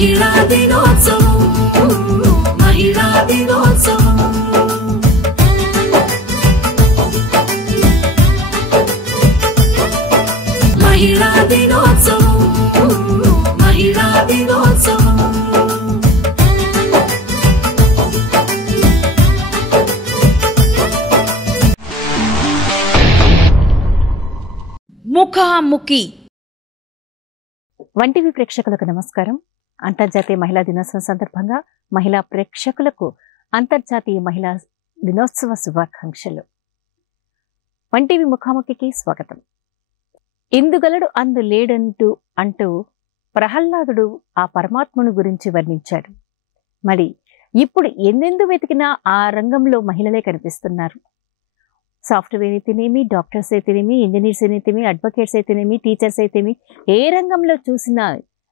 మహిళా దినోత్సవం మహిళా దినోత్సవం మహిళా దినోత్సవం మహిళా దినోత్సవం ముఖాముఖి. వంటివి ప్రేక్షకులకు నమస్కారం. అంతర్జాతీయ మహిళా దినోత్సవం సందర్భంగా మహిళా ప్రేక్షకులకు అంతర్జాతీయ మహిళా దినోత్సవ శుభాకాంక్షలు. వంటివి ముఖాముఖికి స్వాగతం. ఇందుగలడు అందు లేడంటూ అంటూ ప్రహ్లాదుడు ఆ పరమాత్మను గురించి వర్ణించాడు. మరి ఇప్పుడు ఎందెందు వెతికినా ఆ రంగంలో మహిళలే కనిపిస్తున్నారు. సాఫ్ట్వేర్ అయితేనేమి, డాక్టర్స్ అయితేనేమి, ఇంజనీర్స్ అయితేనేమి, అడ్వకేట్స్ అయితేనేమి, టీచర్స్ అయితేనేమి, ఏ రంగంలో చూసినా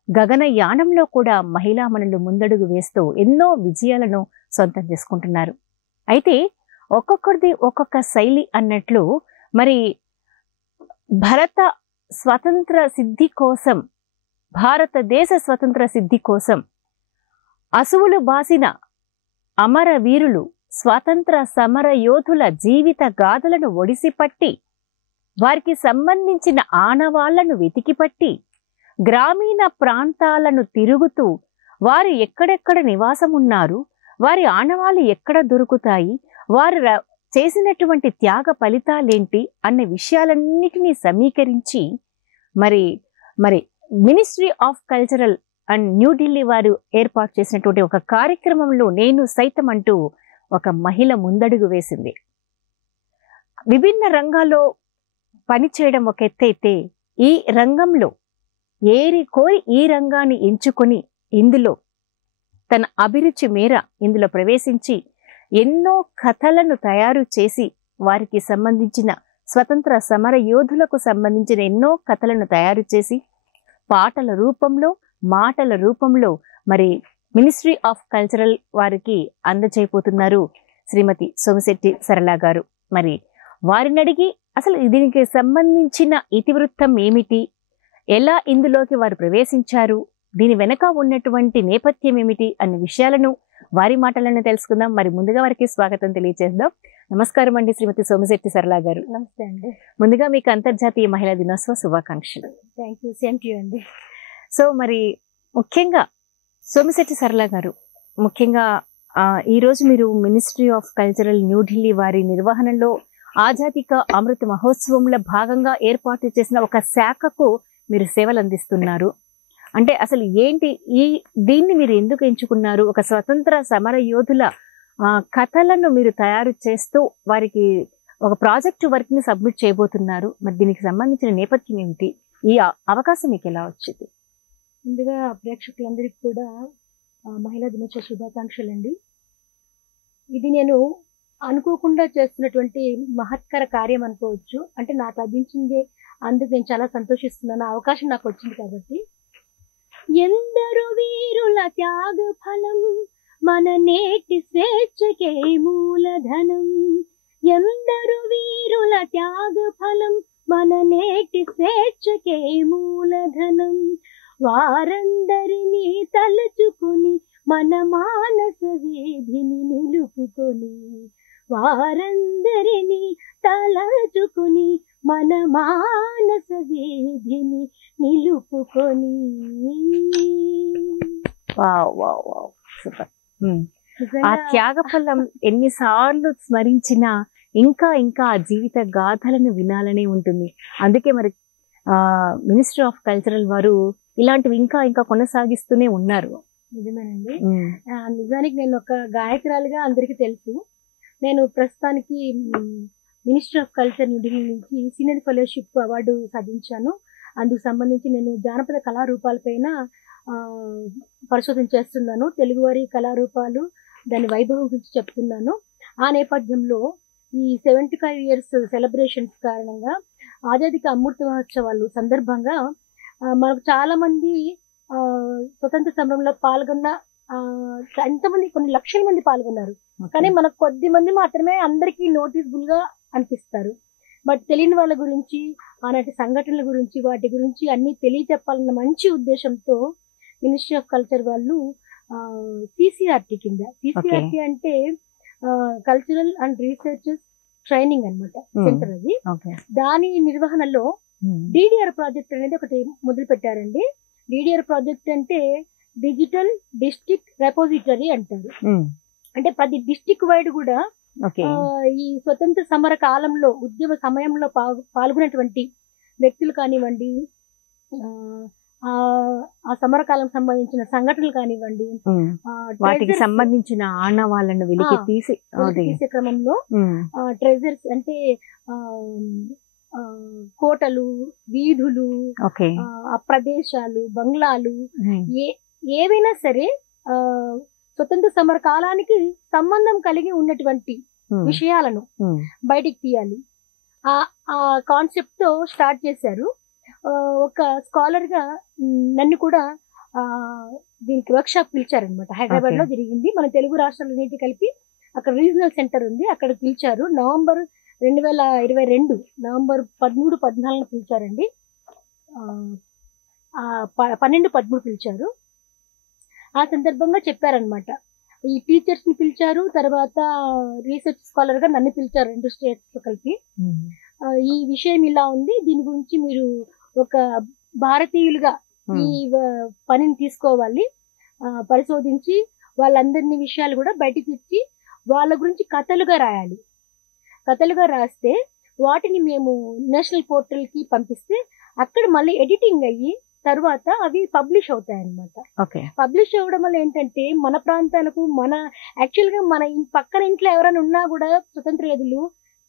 గగనయానంలో కూడా మహిళామణులు ముందడుగు వేస్తూ ఎన్నో విజయాలను సొంతం చేసుకుంటున్నారు. అయితే ఒక్కొక్కరిది ఒక్కొక్క శైలి అన్నట్లు మరి భారతదేశ స్వతంత్ర సిద్ధి కోసం అసువులు బాసిన అమర వీరులు, స్వాతంత్ర సమర యోధుల జీవిత గాథలను ఒడిసిపట్టి వారికి సంబంధించిన ఆనవాళ్లను వెతికిపట్టి గ్రామీణ ప్రాంతాలను తిరుగుతూ వారు ఎక్కడెక్కడ నివాసం ఉన్నారు, వారి ఆనవాళ్ళు ఎక్కడ దొరుకుతాయి, వారు చేసినటువంటి త్యాగ ఫలితాలేంటి అనే విషయాలన్నిటినీ సమీకరించి మరి ministry of cultural and New Delhi వారు ఏర్పాటు చేసినటువంటి ఒక కార్యక్రమంలో నేను సైతం అంటూ ఒక మహిళ ముందడుగు వేసింది. విభిన్న రంగాల్లో పనిచేయడం ఒక ఎత్తైతే ఈ రంగంలో కోరి ఈ రంగాన్ని ఎంచుకొని ఇందులో తన అభిరుచి మేర ఇందులో ప్రవేశించి ఎన్నో కథలను తయారు చేసి వారికి సంబంధించిన స్వతంత్ర సమర యోధులకు సంబంధించిన ఎన్నో కథలను తయారు చేసి పాటల రూపంలో, మాటల రూపంలో మరి మినిస్ట్రీ ఆఫ్ కల్చరల్ వారికి అందజేయబోతున్నారు శ్రీమతి సోమిశెట్టి సరళ గారు. మరి వారిని అడిగి అసలు దీనికి సంబంధించిన ఇతివృత్తం ఏమిటి, ఎలా ఇందులోకి వారు ప్రవేశించారు, దీని వెనక ఉన్నటువంటి నేపథ్యం ఏమిటి అనే విషయాలను వారి మాటలను తెలుసుకుందాం. మరి ముందుగా వారికి స్వాగతం తెలియజేద్దాం. నమస్కారం అండి శ్రీమతి సోమిశెట్టి సరళ గారు. నమస్తే అండి. ముందుగా మీకు అంతర్జాతీయ మహిళా దినోత్సవ శుభాకాంక్షలు. Thank you, same to you అండి. సో మరి ముఖ్యంగా సోమిశెట్టి సరళ గారు, ముఖ్యంగా ఈరోజు మీరు మినిస్ట్రీ ఆఫ్ కల్చరల్ న్యూఢిల్లీ వారి నిర్వహణలో ఆజాదీ కా అమృత మహోత్సవంలో భాగంగా ఏర్పాటు చేసిన ఒక శాఖకు మీరు సేవలు అందిస్తున్నారు. అంటే అసలు ఏంటి దీన్ని మీరు ఎందుకు ఎంచుకున్నారు? ఒక స్వతంత్ర సమర యోధుల కథలను మీరు తయారు చేస్తూ వారికి ఒక ప్రాజెక్టు వర్క్ని సబ్మిట్ చేయబోతున్నారు. మరి దీనికి సంబంధించిన నేపథ్యం ఏమిటి? ఈ అవకాశం మీకు ఎలా వచ్చింది? ముందుగా ప్రేక్షకులందరికీ కూడా మహిళా దినోత్సవ శుభాకాంక్షలు అండి. ఇది నేను అనుకోకుండా చేస్తున్నటువంటి మహత్కర కార్యం అనుకోవచ్చు. అంటే నాకు లభించింది, అందుకు నేను చాలా సంతోషిస్తున్నాను. అవకాశం నాకు వచ్చింది కాబట్టి. ఎందరో వీరుల త్యాగ ఫలం మన నేటి స్వేచ్ఛకే మూలధనం. ఎందరో వీరుల త్యాగ ఫలం మన నేటి స్వేచ్ఛకే మూలధనం. వారందరినీ తలుచుకుని మన మానస వీధిని నిలుపుకొని, వారందరినీ తలుచుకుని మన మానస వీధిని నిలుపుకొని. ఆ త్యాగ ఫలం ఎన్నిసార్లు స్మరించినా ఇంకా ఆ జీవిత గాథలను వినాలనే ఉంటుంది. అందుకే మరి మినిస్ట్రీ ఆఫ్ కల్చరల్ వారు ఇలాంటివి ఇంకా కొనసాగిస్తూనే ఉన్నారు. నిజమేనండి. నిజానికి నేను ఒక గాయకురాలుగా అందరికీ తెలుసు. నేను ప్రస్తుతానికి మినిస్ట్రీ ఆఫ్ కల్చర్ న్యూఢిల్లీ నుంచి సీనియర్ ఫెలోషిప్ అవార్డు సాధించాను. అందుకు సంబంధించి నేను జానపద కళారూపాలపైన పరిశోధన చేస్తున్నాను. తెలుగువారి కళారూపాలు, దాని వైభవం గురించి చెప్తున్నాను. ఆ నేపథ్యంలో ఈ 75 years సెలబ్రేషన్స్ కారణంగా ఆజాదీ కా అమృత మహోత్సవాలు సందర్భంగా మనకు చాలామంది స్వతంత్ర సమరంలో పాల్గొన్న ఎంతమంది, కొన్ని లక్షల మంది పాల్గొన్నారు. కానీ మనకు కొద్ది మంది మాత్రమే అందరికీ నోటీస్బుల్గా అనిపిస్తారు. బట్ తెలియని వాళ్ళ గురించి, ఆనాటి సంఘటనల గురించి, వాటి గురించి అన్నీ తెలియచెప్పాలన్న మంచి ఉద్దేశంతో మినిస్ట్రీ ఆఫ్ కల్చర్ వాళ్ళు సిసిఆర్టీ కింద, సిసిఆర్టీ అంటే కల్చరల్ అండ్ రీసెర్చ్ ట్రైనింగ్ అన్నమాట సెంటర్ అది. దాని నిర్వహణలో డిడిఆర్ ప్రాజెక్ట్ అనేది ఒకటి మొదలు పెట్టారండి. డిడిఆర్ ప్రాజెక్ట్ అంటే డిజిటల్ డిస్ట్రిక్ట్ రెపోజిటరీ అంటారు. అంటే ప్రతి డిస్ట్రిక్ట్ వైడ్ కూడా ఈ స్వతంత్ర సమర కాలంలో ఉద్యమ సమయంలో పాల్గొనేటువంటి వ్యక్తులు కానివ్వండి, ఆ సమరకాలం సంబంధించిన సంఘటనలు కానివ్వండి, వాటికి సంబంధించిన ఆనవాళ్ళను వెలికి తీసే క్రమంలో ట్రెజర్స్ అంటే కోటలు, వీధులు, ఆ ప్రదేశాలు, బంగ్లాలు ఏవైనా సరే స్వతంత్ర సమర కాలానికి సంబంధం కలిగి ఉన్నటువంటి విషయాలను బయటికి తీయాలి. ఆ కాన్సెప్ట్ తో స్టార్ట్ చేశారు. ఒక స్కాలర్ గా నన్ను కూడా దీనికి వర్క్ షాప్ పిలిచారనమాట. హైదరాబాద్ లో జరిగింది. మన తెలుగు రాష్ట్రాలన్నిటి కలిపి అక్కడ రీజనల్ సెంటర్ ఉంది, అక్కడ పిలిచారు. November 2022 November 13-14 పిలిచారండి. 12-13 పిలిచారు. ఆ సందర్భంగా చెప్పారనమాట. ఈ టీచర్స్ ని పిలిచారు, తర్వాత రీసెర్చ్ స్కాలర్ గా నన్ను పిలిచారు, 2 స్టేట్స్ తో కలిపి. ఈ విషయం ఇలా ఉంది, దీని గురించి మీరు ఒక భారతీయులుగా ఈ పనిని తీసుకోవాలి, పరిశోధించి వాళ్ళందరినీ విషయాలు కూడా బయటికి తెచ్చి వాళ్ళ గురించి కథలుగా రాయాలి. కథలుగా రాస్తే వాటిని మేము నేషనల్ పోర్టల్ కి పంపిస్తే అక్కడ మళ్ళీ ఎడిటింగ్ అయ్యి తర్వాత అవి పబ్లిష్ అవుతాయి అన్నమాట. పబ్లిష్ అవ్వడం వల్ల ఏంటంటే మన ప్రాంతాలకు, మన యాక్చువల్ గా మన పక్కన ఇంట్లో ఎవరైనా ఉన్నా కూడా స్వతంత్ర యోధులు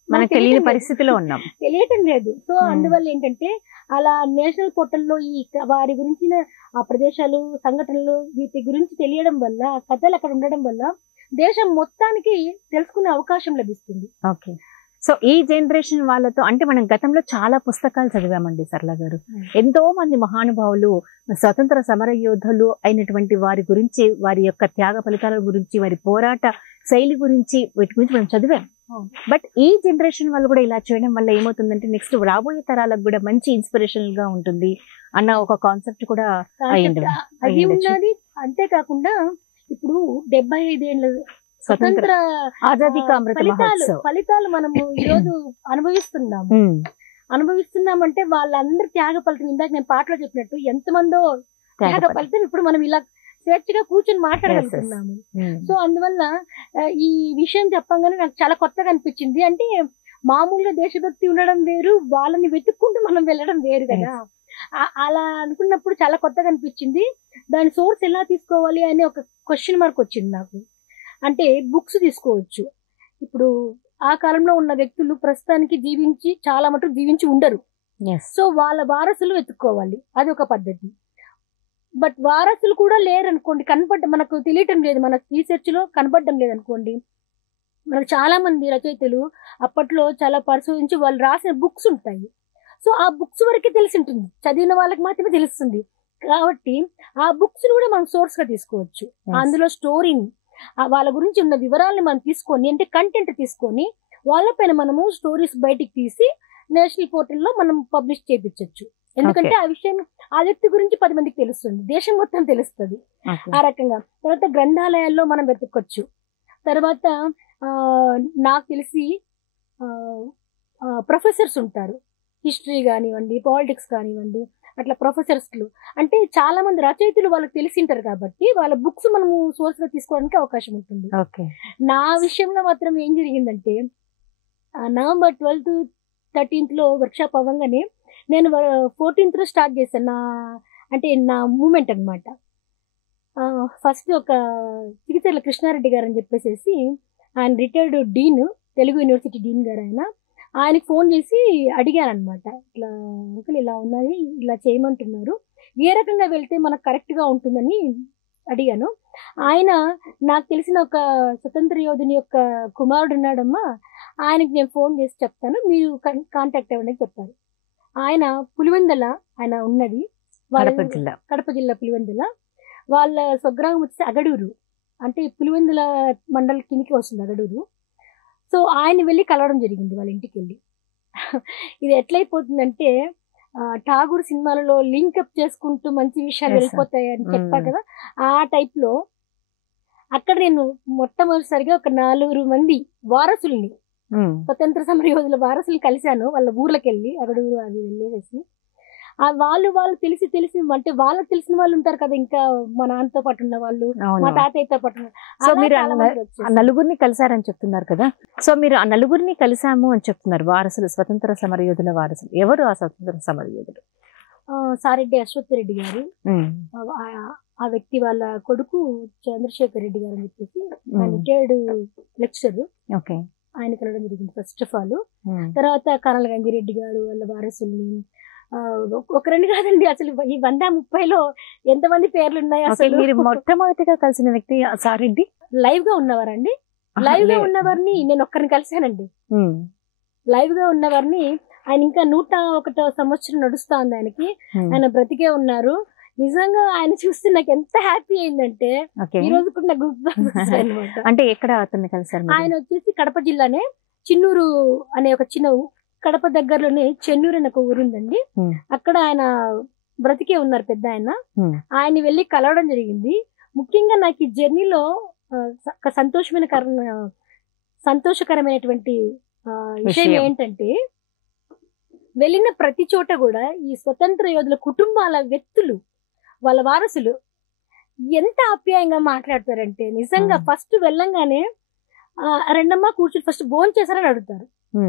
మనకు తెలియని పరిస్థితిలో ఉన్నాం, తెలియటం లేదు. సో అందువల్ల ఏంటంటే అలా నేషనల్ పోర్టల్లో ఈ వారి గురించిన ఆ ప్రదేశాలు, సంఘటనలు, వీటి గురించి తెలియడం వల్ల, కథలు అక్కడ ఉండడం వల్ల దేశం మొత్తానికి తెలుసుకునే అవకాశం లభిస్తుంది. ఓకే. సో ఈ జనరేషన్ వాళ్ళతో అంటే మనం గతంలో చాలా పుస్తకాలు చదివామండి సరళ గారు. ఎంతో మంది మహానుభావులు, స్వతంత్ర సమర యోధులు అయినటువంటి వారి గురించి, వారి యొక్క త్యాగ ఫలితాల గురించి, వారి పోరాట శైలి గురించి, వీటి గురించి మనం చదివాం. బట్ ఈ జనరేషన్ వాళ్ళు కూడా ఇలా చేయడం వల్ల ఏమవుతుందంటే నెక్స్ట్ రాబోయే తరాలకు కూడా మంచి ఇన్స్పిరేషనల్ గా ఉంటుంది అన్న ఒక కాన్సెప్ట్ కూడా అది ఉన్నది. అంతేకాకుండా ఇప్పుడు 75 ఏళ్ళ స్వతంత్ర ఆజాదీ కా అమృత మహోత్సవ్ ఫలితాలు మనము ఈరోజు అనుభవిస్తున్నామంటే వాళ్ళందరూ త్యాగ ఫలితం. ఇందాక నేను పాటలో చెప్పినట్టు ఎంతమందో త్యాగ ఫలితం ఇప్పుడు మనం ఇలా స్వేచ్ఛగా కూర్చొని మాట్లాడగలుగుతున్నాము. సో అందువల్ల ఈ విషయం చెప్పంగానే నాకు చాలా కొత్తగా అనిపించింది. అంటే మామూలుగా దేశభక్తి ఉండడం వేరు, వాళ్ళని వెతుక్కుంటూ మనం వెళ్ళడం వేరు కదా. అలా అనుకున్నప్పుడు చాలా కొత్తగా అనిపించింది. దాని సోర్స్ ఎలా తీసుకోవాలి అనే ఒక క్వశ్చన్ మార్క్ వచ్చింది నాకు. అంటే బుక్స్ తీసుకోవచ్చు. ఇప్పుడు ఆ కాలంలో ఉన్న వ్యక్తులు ప్రస్తుతానికి జీవించి చాలా మటుకు జీవించి ఉండరు. సో వాళ్ళ వారసులు వెతుక్కోవాలి, అది ఒక పద్ధతి. బట్ వారసులు కూడా లేరు అనుకోండి, మనకు తెలియటం లేదు, మన రీసెర్చ్ లో కనపడడం లేదనుకోండి. మనకు చాలా మంది రచయితలు అప్పట్లో చాలా పరిశోధించి వాళ్ళు రాసిన బుక్స్ ఉంటాయి. సో ఆ బుక్స్ వరకే తెలిసి ఉంటుంది, చదివిన వాళ్ళకి మాత్రమే తెలుస్తుంది. కాబట్టి ఆ బుక్స్ కూడా మనం సోర్స్ గా తీసుకోవచ్చు. అందులో స్టోరీని, వాళ్ళ గురించి ఉన్న వివరాలను మనం తీసుకొని, అంటే కంటెంట్ తీసుకొని వాళ్ళపైన మనము స్టోరీస్ బయటికి తీసి నేషనల్ పోర్టల్లో మనం పబ్లిష్ చేయించవచ్చు. ఎందుకంటే ఆ విషయం, ఆ వ్యక్తి గురించి 10 మందికి తెలుస్తుంది, దేశం మొత్తం తెలుస్తుంది ఆ రకంగా. తర్వాత గ్రంథాలయాల్లో మనం వెతకొచ్చు. తర్వాత నాకు తెలిసి ప్రొఫెసర్స్ ఉంటారు, హిస్టరీ కానివ్వండి, పాలిటిక్స్ కానివ్వండి, అట్లా ప్రొఫెసర్స్లు అంటే చాలా మంది రచయితలు వాళ్ళకి తెలిసింటారు కాబట్టి వాళ్ళ బుక్స్ మనము సోర్స్ గా తీసుకోవడానికి అవకాశం ఉంటుంది. నా విషయంలో మాత్రం ఏం జరిగిందంటే నవంబర్ 12-13 లో వర్క్షాప్ అవ్వగానే నేను 14th స్టార్ట్ చేశాను నా మూమెంట్ అనమాట. ఫస్ట్ ఒక చికిత్సల కృష్ణారెడ్డి గారు అని చెప్పేసి ఆయన retired dean, Telugu university dean గారు, ఆయనకి ఫోన్ చేసి అడిగాను అనమాట. ఇట్లా అంకుల్ ఇలా ఉన్నది, ఇలా చేయమంటున్నారు, ఏ రకంగా వెళ్తే మనకు కరెక్ట్గా ఉంటుందని అడిగాను. ఆయన నాకు తెలిసిన ఒక స్వతంత్ర యోధుని యొక్క కుమారుడు ఉన్నాడమ్మా, ఆయనకి నేను ఫోన్ చేసి చెప్తాను, మీరు కాంటాక్ట్ అవ్వండి అని చెప్పారు. ఆయన పులివెందల ఆయన ఉన్నది, కడప జిల్లా పులివెందల. వాళ్ళ స్వగ్రామం వచ్చేసి అగడూరు, అంటే పులివెందుల మండల కిందకి వస్తుంది అగడూరు. సో ఆయన వెళ్ళి కలవడం జరిగింది వాళ్ళ ఇంటికి వెళ్ళి. ఇది ఎట్లయిపోతుందంటే ఠాగూర్ సినిమాలలో లింకప్ చేసుకుంటూ మంచి విషయాలు Yes, sir. వెళ్ళిపోతాయి అని చెప్పారు Mm. కదా, ఆ టైప్ లో అక్కడ నేను మొట్టమొదటిసారిగా ఒక 4 మంది వారసుల్ని, స్వతంత్ర సమర యోధుల వారసులు కలిశాను. వాళ్ళ ఊర్లకు వెళ్ళి అగడూరు అవి వెళ్ళేసి వాళ్ళు తెలిసి అంటే వాళ్ళకి తెలిసిన వాళ్ళు ఉంటారు కదా, ఇంకా మా నాన్నతో పాటు ఉన్న వాళ్ళు, మా తాతయ్యతో పాటు ఉన్న సో అలా మీరు చాలా మంది వచ్చేసారు. ఆ నలుగురిని కలిశారని చెప్తున్నారు కదా, సో మీరు ఆ నలుగురిని కలిసాము అని చెప్తున్నారు, వారసులు, స్వతంత్ర సమర యోధుల వారసులు. ఎవరు ఆ స్వతంత్ర సమర యోధులు? సారెడ్డి అశ్వత్ రెడ్డి గారు, ఆ వ్యక్తి వాళ్ళ కొడుకు చంద్రశేఖర్ రెడ్డి గారు అని చెప్పేసి రిటైర్డ్ లెక్చరర్. ఓకే, ఆయన కలవడం జరిగింది ఫస్ట్ ఆఫ్ ఆల్. తర్వాత కరణల్ గంగిరెడ్డి గారు వాళ్ళ వారసుల్ని, ఒక రెండు కాదండి, అసలు ఈ 130లో ఎంతమంది పేర్లు ఉన్నాయి అసలు. మీరు మొట్టమొదటిగా కలిసిన వ్యక్తి సారెడ్డి? లైవ్ గా ఉన్నవారండి, లైవ్ గా ఉన్నవారిని నేను ఒక్కరిని కలిశానండి. లైవ్ గా ఉన్నవారిని, ఆయన ఇంకా 101వ సంవత్సరం నడుస్తా ఉంది ఆయనకి, ఆయన బ్రతికే ఉన్నారు. నిజంగా ఆయన చూస్తే నాకు ఎంత హ్యాపీ అయిందంటే ఈ రోజు కూడా నాకు అనమాట. అంటే ఎక్కడ అతన్ని కలిసారు? ఆయన వచ్చేసి కడప జిల్లానే చిన్నూరు అనే ఒక చిన్న కడప దగ్గరలోనే చెన్నూరు అనే ఒక ఊరు ఉందండి, అక్కడ ఆయన బ్రతికే ఉన్నారు పెద్ద ఆయన. ఆయన్ని వెళ్ళి కలవడం జరిగింది. ముఖ్యంగా నాకు ఈ జర్నీలో సంతోషకరమైనటువంటి విషయం ఏంటంటే, వెళ్ళిన ప్రతి చోట కూడా ఈ స్వతంత్ర యోధుల కుటుంబాల వ్యక్తులు, వాళ్ళ వారసులు ఎంత ఆప్యాయంగా మాట్లాడతారంటే, నిజంగా ఫస్ట్ వెళ్ళంగానే రెండమ్మ కూర్చుని ఫస్ట్ భోజనం చేశారని అడుగుతారు.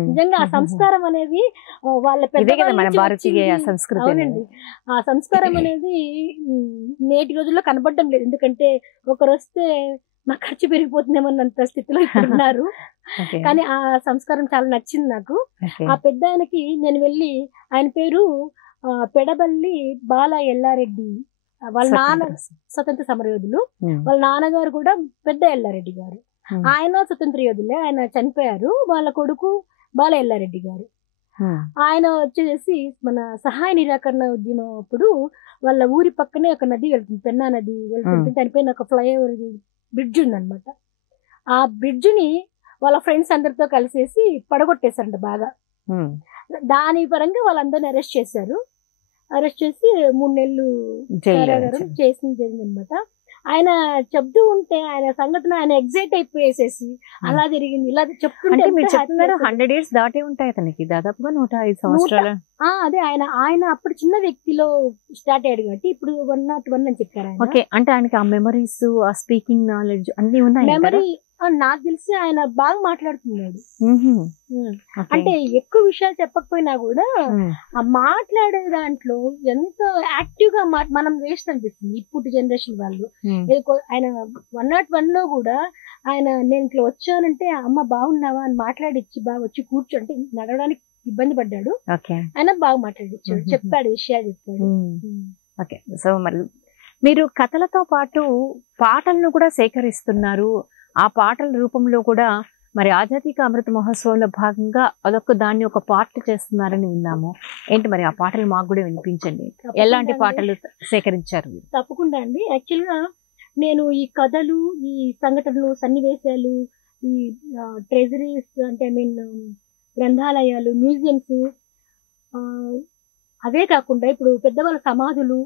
నిజంగా ఆ సంస్కారం అనేది వాళ్ళ భారతీయ సంస్కృతి. అవునండి, ఆ సంస్కారం అనేది నేటి రోజుల్లో కనబడడం లేదు. ఎందుకంటే ఒకరు వస్తే మా ఖర్చు పెరిగిపోతుందేమన్నంత స్థితిలో ఉన్నారు. కానీ ఆ సంస్కారం చాలా నచ్చింది నాకు. ఆ పెద్ద ఆయనకి నేను వెళ్ళి, ఆయన పేరు పెడబల్లి బాల ఎల్లారెడ్డి, వాళ్ళ నాన్న స్వతంత్ర సమరయోధులు, వాళ్ళ నాన్నగారు కూడా పెద్ద ఎల్లారెడ్డి గారు. ఆయన స్వతంత్ర యోధులే, ఆయన చనిపోయారు. వాళ్ళ కొడుకు బాల ఎల్లారెడ్డి గారు. ఆయన వచ్చేసి మన సహాయ నిరాకరణ ఉద్యమం అప్పుడు వాళ్ళ ఊరి పక్కనే ఒక నది వెళ్తుంది, పెన్నా నది వెళ్తుంటే దానిపైన ఒక ఫ్లైఓవర్ బ్రిడ్జ్ ఉందన్నమాట. ఆ బ్రిడ్జ్ ని వాళ్ళ ఫ్రెండ్స్ అందరితో కలిసేసి పడగొట్టేశారంట బాగా. దాని పరంగా వాళ్ళందరినీ అరెస్ట్ చేశారు. అరెస్ట్ చేసి 3 నెలలు కారాగారం చేసింది జరిగింది అనమాట. ఆయన చెప్తూ ఉంటే ఆయన సంఘటన ఆయన ఎగ్జైట్ అయిపోయేసేసి అలా జరిగింది ఇలా చెప్తుంటే 100 years దాటే ఉంటాయి అతనికి, దాదాపుగా 105 సంవత్సరాలు. అదే ఆయన అప్పుడు చిన్న వ్యక్తిలో స్టార్ట్ అయ్యాడు కాబట్టి ఇప్పుడు 101 అని చెప్పారు. ఓకే, అంటే ఆయనకి ఆ మెమరీస్, ఆ స్పీకింగ్ నాలెడ్జ్ అన్ని ఉన్నాయి. మెమరీ నాకు తెలిసి ఆయన బాగా మాట్లాడుతున్నాడు. అంటే ఎక్కువ విషయాలు చెప్పకపోయినా కూడా ఆ మాట్లాడే దాంట్లో ఎంత యాక్టివ్ గా మనం వేస్ట్ అనిపిస్తుంది ఇప్పుడు జనరేషన్ వాళ్ళు. ఆయన 101లో కూడా ఆయన నేను ఇట్లా వచ్చానంటే అమ్మ బాగున్నావా అని మాట్లాడిచ్చి బాగా వచ్చి కూర్చోంటే నడవడానికి ఇబ్బంది పడ్డాడు. ఆయన బాగా మాట్లాడిచ్చాడు, చెప్పాడు, విషయాలు చెప్పాడు. ఓకే, సో మరి మీరు కథలతో పాటు పాటలను కూడా సేకరిస్తున్నారు. ఆ పాటల రూపంలో కూడా మరి ఆజాదీ కా అమృత మహోత్సవంలో భాగంగా దాన్ని ఒక పార్ట్ చేస్తున్నారని విన్నాము. ఏంటి మరి ఆ పాటలు మాకు కూడా వినిపించండి. ఎలాంటి పాటలు సేకరించారు? తప్పకుండా అండి. యాక్చువల్ గా నేను ఈ కథలు, ఈ సంఘటనలు, సన్నివేశాలు, ఈ ట్రెజరీస్ అంటే గ్రంథాలయాలు, మ్యూజియంస్, అవే కాకుండా ఇప్పుడు పెద్దవాళ్ళ సమాధులు,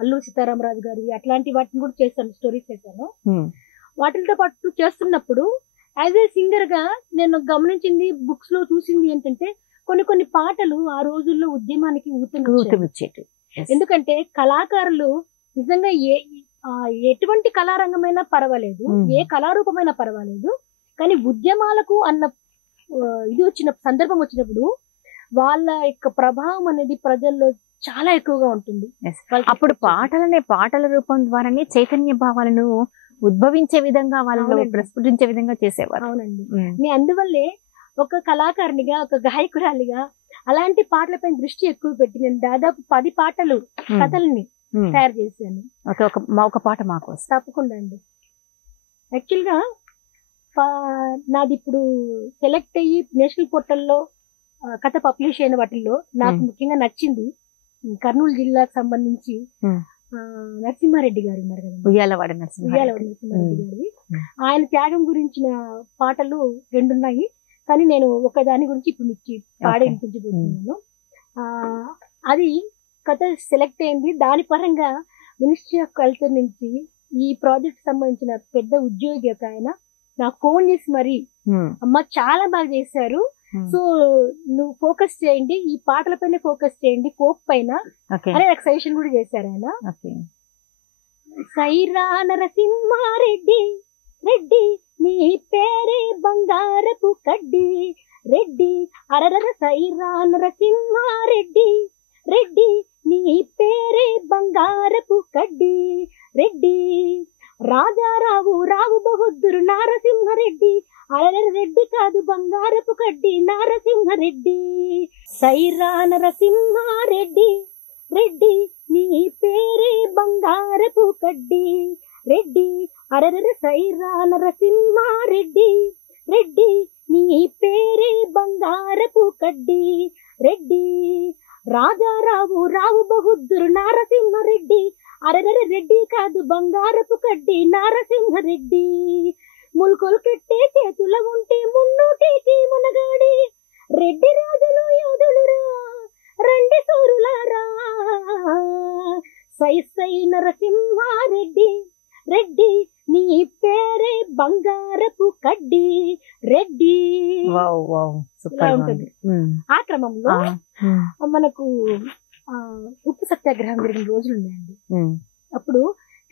అల్లూరి సీతారామరాజు గారి అట్లాంటి వాటిని కూడా చేశాను, స్టోరీస్ చేశాను. వాటితో పాటు చేస్తున్నప్పుడు యాజ్ ఏ సింగర్ గా నేను గమనించింది, బుక్స్ లో చూసింది ఏంటంటే కొన్ని పాటలు ఆ రోజుల్లో ఉద్యమానికి ఊతమిచ్చేవి. ఎందుకంటే కళాకారులు నిజంగా ఎటువంటి కళారంగమైనా పర్వాలేదు, ఏ కళారూపమైనా పర్వాలేదు, కానీ ఉద్యమాలకు అన్న ఇది వచ్చిన సందర్భం వచ్చినప్పుడు వాళ్ళ యొక్క ప్రభావం అనేది ప్రజల్లో చాలా ఎక్కువగా ఉంటుంది. అప్పుడు పాటల రూపం ద్వారానే చైతన్య భావాలను ఉద్భవించే విధంగా, వాళ్ళలో ప్రస్ఫుటించే విధంగా చేసేవారు. అవునండి, నేను అందువల్లే ఒక కళాకారునిగా, ఒక గాయకురాలిగా అలాంటి పాటలపై దృష్టి ఎక్కువ పెట్టి నేను దాదాపు 10 పాటలు, కథల్ని తయారు చేశాను. ఒక పాట మాకు తప్పకుండా అండి. యాక్చువల్ గా నాది ఇప్పుడు సెలెక్ట్ అయ్యి నేషనల్ పోర్టల్లో కథ పబ్లిష్ అయిన వాటిల్లో నాకు ముఖ్యంగా నచ్చింది కర్నూలు జిల్లాకు సంబంధించి నరసింహారెడ్డి గారు ఉన్నారు కదా, ఉయ్యాలవాడ నరసింహారెడ్డి గారి, ఆయన త్యాగం గురించిన పాటలు 2 ఉన్నాయి. కానీ నేను ఒక దాని గురించి ఇప్పుడు మీకు పాడి వినిపించబోతున్నాను. అది కథ సెలెక్ట్ అయింది. దాని పరంగా మినిస్ట్రీ ఆఫ్ కల్చర్ నుంచి ఈ ప్రాజెక్ట్ సంబంధించిన పెద్ద ఉద్యోగి ఒక ఆయన నాకు ఫోన్ చేసి మరి అమ్మ చాలా బాగా చేశారు, సో నువ్వు ఫోకస్ చేయండి, ఈ పాటల పైన ఫోకస్ చేయండి, ఫోక్ పైన అని నాకు సజెషన్ కూడా చేశారు ఆయన. సైరా నరసింహారెడ్డి రెడ్డి నీ పేరే బంగారపు కడ్డి రెడ్డి అరరర సైరా నరసింహారెడ్డి రెడ్డి నీ పేరే బంగారపు కడ్డి రెడ్డి రాజారావు రావు బహుద్దరు నారసింహరెడ్డి అరరర రెడ్డి కాదు బంగారపు కడ్డి నారసింహరెడ్డి సైరా నరసింహారెడ్డి రెడ్డి నీ పేరే బంగారపు కడ్డి రెడ్డి అరరర సైరా నరసింహారెడ్డి రెడ్డి నీ పేరే బంగారపు కడ్డి రెడ్డి రాజారావు రావు బహుద్దరు నారసింహరెడ్డి అరరర రెడ్డి కాదు బంగారపు కడ్డి నారసింహరెడ్డి ముల్కొలు కట్టే చేతుల ఉంటే మున్నోటికి మునగాడి రెడ్డి రాజులు యోధులురా రండి సూరులారా సై సై నరసింహారెడ్డి రెడ్డి నీ పేరే బంగారపు కడ్డి రెడ్డి. ఇలా ఉంటుంది. ఆ క్రమంలో మనకు ఉప్పు సత్యాగ్రహం జరిగిన రోజులు ఉన్నాయండి. అప్పుడు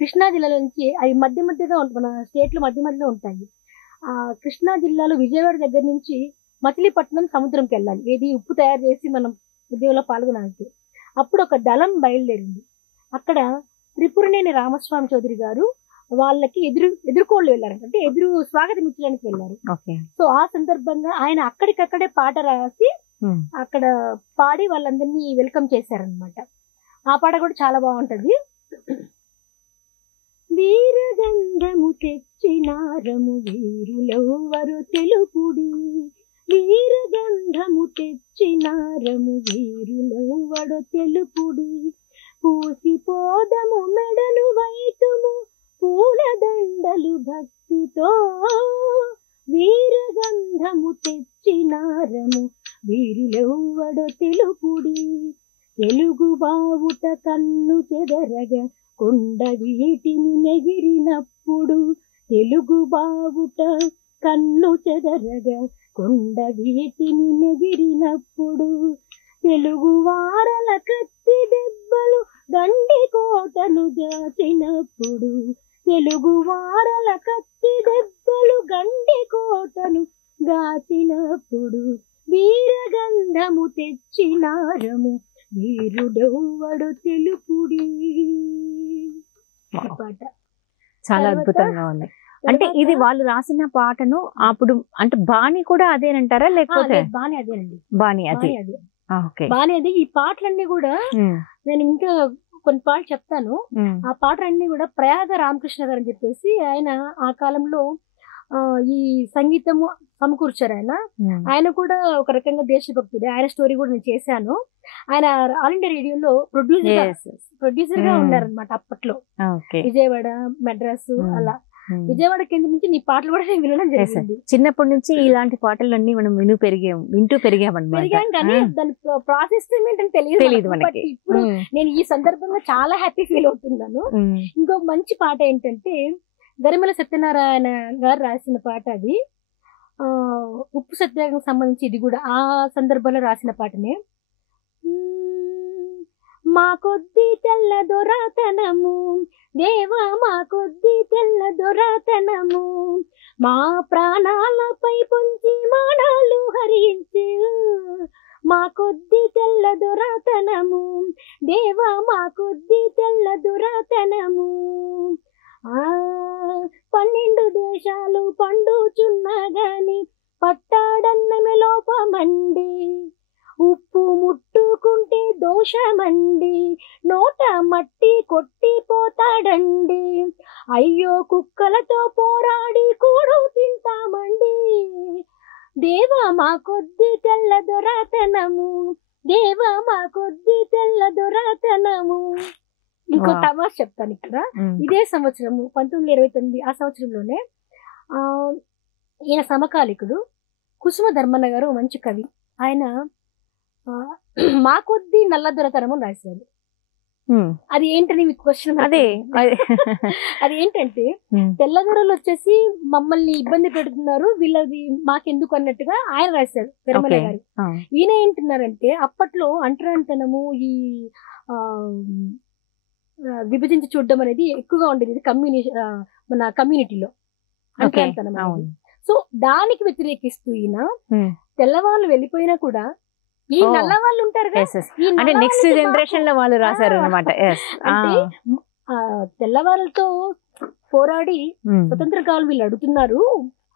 కృష్ణా జిల్లాలో నుంచి అవి మధ్య మధ్యగా మన స్టేట్లు మధ్య మధ్యలో ఉంటాయి. కృష్ణా జిల్లాలో విజయవాడ దగ్గర నుంచి మచిలీపట్నం సముద్రంకి వెళ్ళాలి, ఏది ఉప్పు తయారు చేసి మనం ఉద్యోగంలో పాల్గొనాలి. అప్పుడు ఒక దళం బయలుదేరింది. అక్కడ త్రిపురనేని రామస్వామి చౌదరి గారు వాళ్ళకి ఎదుర్కోళ్ళు వెళ్ళారు, అంటే ఎదురు స్వాగతం ఇచ్చడానికి వెళ్ళారు. సో ఆ సందర్భంగా ఆయన అక్కడికక్కడే పాట రాసి అక్కడ పాడి వాళ్ళందరినీ వెల్కమ్ చేశారనమాట. ఆ పాట కూడా చాలా బాగుంటది. వీరగంధము తెచ్చినారము వీరులెవ్వరు తెలుపుడి, వీరగంధము తెచ్చినారము వీరులెవ్వడు తెలుపుడి, పూసిపోదము మెడలు వైతుము పూలదండలు భక్తితో, వీరగంధము తెచ్చినారము వీరులెవ్వడు తెలుపుడి, తెలుగు బావుట కన్ను చెదరగ కొండ వీటిని నెగిరినప్పుడు, తెలుగు బావుట కన్ను చెదరగ కొండ వీటిని నెగిరినప్పుడు, తెలుగు వారల కత్తి దెబ్బలు గండి కోటను దాచినప్పుడు, తెలుగు వారల కత్తి దెబ్బలు గండి కోటను గాచినప్పుడు, వీరగంధము తెచ్చినారము వీరుడెవ్వడు తెలుపుడి. పాట చాలా అద్భుతంగా ఉంది. అంటే ఇది వాళ్ళు రాసిన పాటను అప్పుడు అంటే బాణి కూడా అదేనంటారా లేకపోతే? బాణి అదేనండి, బాణి అదే. బాణి అదే. ఈ పాటలన్నీ కూడా నేను ఇంకా కొన్ని పాటలు చెప్తాను. ఆ పాటలన్నీ కూడా ప్రయాగ రామకృష్ణ గారు అని చెప్పేసి ఆయన ఆ కాలంలో ఈ సంగీతము సమకూర్చారు. ఆయన కూడా ఒక రకంగా దేశభక్తుడే. ఆయన స్టోరీ కూడా నేను చేశాను. ఆయన ఆల్ ఇండియా రేడియోలో ప్రొడ్యూసర్ గా ఉన్నారనమాట అప్పట్లో. విజయవాడ, మెడ్రాసు అలా విజయవాడ కేంద్రం నుంచి నీ పాటలు కూడా నేను వినడం జరిగింది. చిన్నప్పటి నుంచి ఇలాంటి పాటలన్నీ మనం వింటూ పెరిగామన్నమాట. కానీ దాని ప్రాసెస్ ఏంటంటే తెలియదు మనకి. ఇప్పుడు నేను ఈ సందర్భంగా చాలా హ్యాపీ ఫీల్ అవుతున్నాను. ఇంకొక మంచి పాట ఏంటంటే గరిమెల సత్యనారాయణ గారు రాసిన పాట. అది ఉప్పు సత్యాగ్రహం సంబంధించి. ఇది కూడా ఆ సందర్భంలో రాసిన పాటనే. మా కొద్ది తెల్ల దొరతనము దేవా, మా కొద్ది తెల్ల దొరతనము, మా ప్రాణాలపై పొంచి మానాలు హరించి, మా కొద్ది తెల్ల దొరతనము దేవా, మా కొద్ది తెల్ల దొరతనము, 12 దేశాలు పండుచున్నా గాని పట్టాడన్నమే లోపమండి, ఉప్పు ముట్టుకుంటే దోషమండి, నోట మట్టి కొట్టిపోతాడండి, అయ్యో కుక్కలతో పోరాడి కూడు తింటామండి, దేవా మా కొద్ది తెల్ల దొరతనము, దేవా మా కొద్ది తెల్ల దొరతనము. ఇంకో తమాష చెప్తాను ఇక్కడ. ఇదే సంవత్సరము 1929 ఆ సంవత్సరంలోనే ఈయన సమకాలికుడు కుసుమ ధర్మన్న గారు మంచి కవి. ఆయన మా కొద్ది నల్లదొరతనం అని రాశారు. అది ఏంటని మీకు క్వశ్చన్. అదే అది ఏంటంటే తెల్లదొరలు వచ్చేసి మమ్మల్ని ఇబ్బంది పెడుతున్నారు, వీళ్ళది మాకెందుకు అన్నట్టుగా ఆయన రాశారు పెరమల గారు. ఈయన ఏంటున్నారంటే అప్పట్లో అంటరానితనము ఈ విభజించి చూడడం అనేది ఎక్కువగా ఉండేది మన కమ్యూనిటీలో అంటరానితనం. సో దానికి వ్యతిరేకిస్తూ ఈయన తెల్లవాళ్ళు వెళ్ళిపోయినా కూడా ఈ నల్ల వాళ్ళు ఉంటారు అంటే నెక్స్ట్ జనరేషన్ లో వాళ్ళు రాశారు అన్నమాట. తెల్లవాళ్ళతో పోరాడి స్వతంత్ర కాలం వీళ్ళు అడుగుతున్నారు,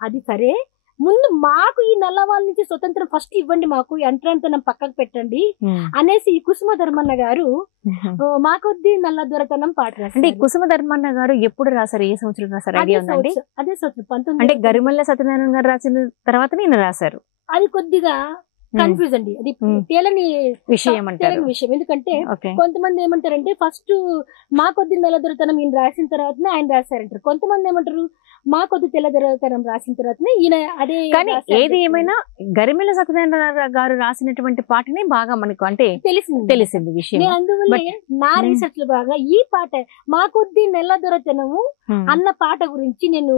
అది సరే ముందు మాకు ఈ నల్ల వాళ్ళ నుంచి స్వతంత్రం ఫస్ట్ ఇవ్వండి, మాకు ఈ అంటరానితనం పక్కకు పెట్టండి అనేసి ఈ కుసుమ ధర్మన్న గారు మా కొద్ది నల్ల దొరతనం పాట రాశారు. అంటే కుసుమ ధర్మన్న గారు ఎప్పుడు రాశారు, ఏ సంవత్సరం రాశారు ఐడియా ఉందండి? అదే సంవత్సరం 19. అంటే గరిమల్ల సత్యనారాయణ గారు రాసిన తర్వాత ఈయన రాశారు. అది కొద్దిగా కన్ఫ్యూజ్ అండి, అది తేలని విషయం. ఎందుకంటే కొంతమంది ఏమంటారంటే ఫస్ట్ మా కొద్ది నల్లదొరతనం ఈయన రాసిన తర్వాతనే ఆయన రాశారంటారు, కొంతమంది ఏమంటారు మా కొద్ది తెల్లదొరతనం రాసిన తర్వాతనే ఈయన అదే. కానీ ఏది ఏమైనా గరిమెల్ల సత్యనారాయణ గారు రాసినటువంటి పాటని బాగా మనకు అంటే తెలిసింది విషయం. అందువల్ల నా రీసెర్చ్ లో బాగా ఈ పాట మా కొద్ది నల్లదొరతనము అన్న పాట గురించి నేను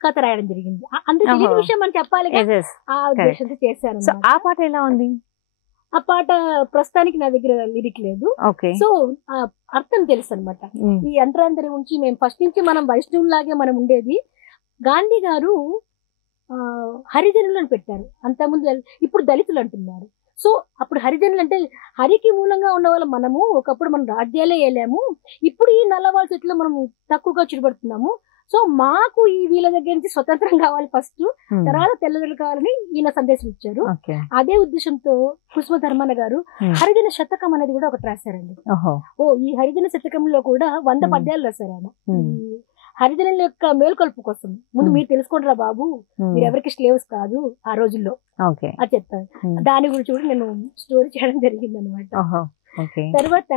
కథ రాయడం జరిగింది. అందుకే తెలియని విషయం అని చెప్పాలి, ఆ ఉద్దేశంతో చేశాను. ఆ పాట ఎలా ఉంది? ఆ పాట ప్రస్తుతానికి నా దగ్గర లిరిక్ లేదు, సో అర్థం తెలుసు అనమాట. ఈ అంతరాంతరం నుంచి మేము ఫస్ట్ నుంచి మనం వైష్ణవులాగే మనం ఉండేది. గాంధీ గారు హరిజనులను పెట్టారు, అంతకుముందు ఇప్పుడు దళితులు అంటున్నారు. సో అప్పుడు హరిజనులు అంటే హరికి మూలంగా ఉన్న వాళ్ళు మనము, ఒకప్పుడు మనం రాజ్యాలే వేయలేము, ఇప్పుడు ఈ నల్లవాళ్ళ చెట్లు మనము తక్కువగా చుడబడుతున్నాము. సో మాకు ఈ వీళ్ళ దగ్గర నుంచి స్వతంత్రం కావాలి ఫస్ట్, తర్వాత తెల్లదొరలు కావాలని ఈయన సందేశం ఇచ్చారు. అదే ఉద్దేశంతో కుసుమ ధర్మన్న గారు హరిజన శతకం అనేది కూడా ఒకటి రాశారండి. ఈ హరిజన శతకంలో కూడా 100 పద్యాలు రాశారు ఆయన. ఈ హరిజనుల యొక్క మేల్కొల్పు కోసం ముందు మీరు తెలుసుకోండి రా బాబు, మీరు ఎవరికి స్లేవ్స్ కాదు ఆ రోజుల్లో అది చెప్తాను. దాని గురించి కూడా నేను స్టోరీ చేయడం జరిగింది అనమాట. తర్వాత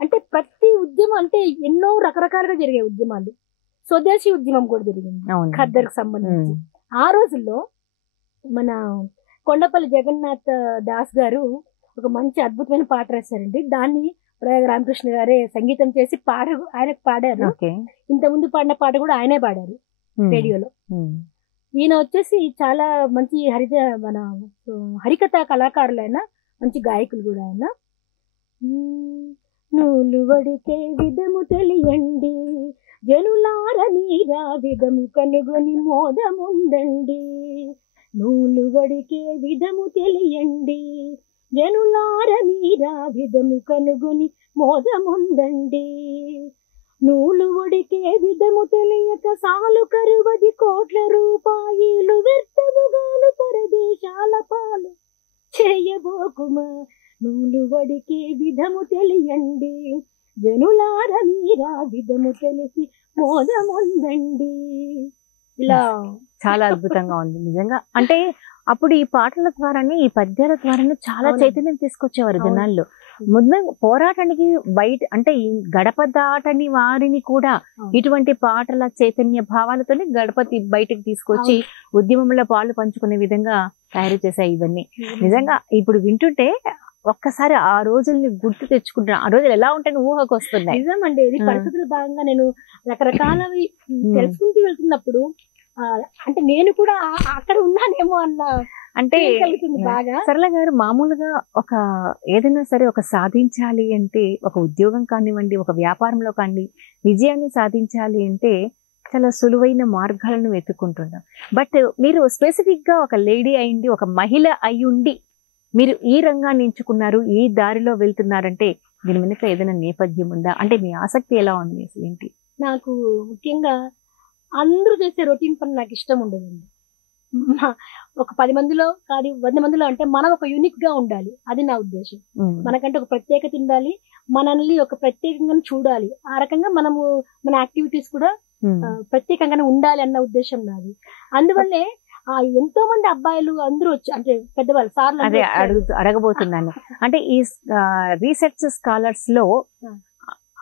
అంటే ప్రతి ఉద్యమం అంటే ఎన్నో రకరకాలుగా జరిగే ఉద్యమాలు, స్వదేశీ ఉద్యమం కూడా జరిగింది ఖద్దర్కి సంబంధించి. ఆ రోజుల్లో మన కొండపల్లి జగన్నాథ్ దాస్ గారు ఒక మంచి అద్భుతమైన పాట రాశారండి. దాన్ని ప్రయాగ రామకృష్ణ గారే సంగీతం చేసి ఆయనకు పాడారు. ఇంతకుముందు పాడిన పాట కూడా ఆయనే పాడారు రేడియోలో. ఈయన వచ్చేసి చాలా మంచి మన హరికథ కళాకారులైన మంచి గాయకులు కూడా ఆయన. నూలు వడికే విధము తెలియండి, జనులార మీరా విధము కనుగొని మోదముందండి. నూలు వడికే విధము తెలియండి, జనులార మీరా విధము కనుగొని మోదముందండి. నూలు వడికే విధము తెలియక సాలు కరువది కోట్ల రూపాయలు వ్యర్థముగాను పరదేశాల పాలు చేయబోకుమా. నూలు వడికే విధము తెలియండి, జనులార మీరా విధము తెలిసి మోదముందండి. ఇలా చాలా అద్భుతంగా ఉంది నిజంగా. అంటే అప్పుడు ఈ పాటల ద్వారానే, ఈ పద్యాల ద్వారానే చాలా చైతన్యం తీసుకొచ్చేవారు జనాల్లో. ముందు పోరాటానికి బయట అంటే గడప దాటని వారిని కూడా ఇటువంటి పాటల చైతన్య భావాలతోనే గడపతి బయటకు తీసుకొచ్చి ఉద్యమంలో పాలు పంచుకునే విధంగా తయారు చేశాయి ఇవన్నీ. నిజంగా ఇప్పుడు వింటుంటే ఒక్కసారి ఆ రోజుల్ని గుర్తు తెచ్చుకుంటున్నా, ఆ రోజులు ఎలా ఉంటాయని ఊహకు వస్తున్నాయి. నిజమండి, ఇది పరిస్థితుల భాగంగా నేను రకరకాలవి తెలుసుకుంటూ వెళ్తున్నప్పుడు అంటే నేను కూడా అక్కడ ఉన్నానేమో అన్న అంటే బాగా. సరళ గారు మామూలుగా ఒక ఏదైనా సరే ఒక సాధించాలి అంటే, ఒక ఉద్యోగం కానివ్వండి, ఒక వ్యాపారంలో కానీ విజయాన్ని సాధించాలి అంటే చాలా సులువైన మార్గాలను వెతుక్కుంటున్నాం. బట్ మీరు స్పెసిఫిక్ గా ఒక లేడీ అయ్యింది, ఒక మహిళ అయ్యుండి మీరు ఈ రంగాన్ని ఎంచుకున్నారు, ఈ దారిలో వెళ్తున్నారంటే దీని వెనుక ఏదైనా నేపథ్యం ఉందా? అంటే మీ ఆసక్తి ఎలా ఉంది అసలు ఏంటి? నాకు ముఖ్యంగా అందరూ చేసే రొటీన్ పని నాకు ఇష్టం ఉండదండి. ఒక 10 మందిలో కాదు 100 మందిలో అంటే మనం ఒక యూనిక్ గా ఉండాలి, అది నా ఉద్దేశం. మనకంటే ఒక ప్రత్యేకత ఉండాలి, మనల్ని ఒక ప్రత్యేకంగా చూడాలి, ఆ రకంగా మనము మన యాక్టివిటీస్ కూడా ప్రత్యేకంగానే ఉండాలి అన్న ఉద్దేశం నాది. అందువల్లే ఎంతో మంది అబ్బాయిలు అందరూ వచ్చి అంటే పెద్దవాళ్ళు సార్లు అడగబోతున్నాను. అంటే ఈ రీసెర్చ్ స్కాలర్స్ లో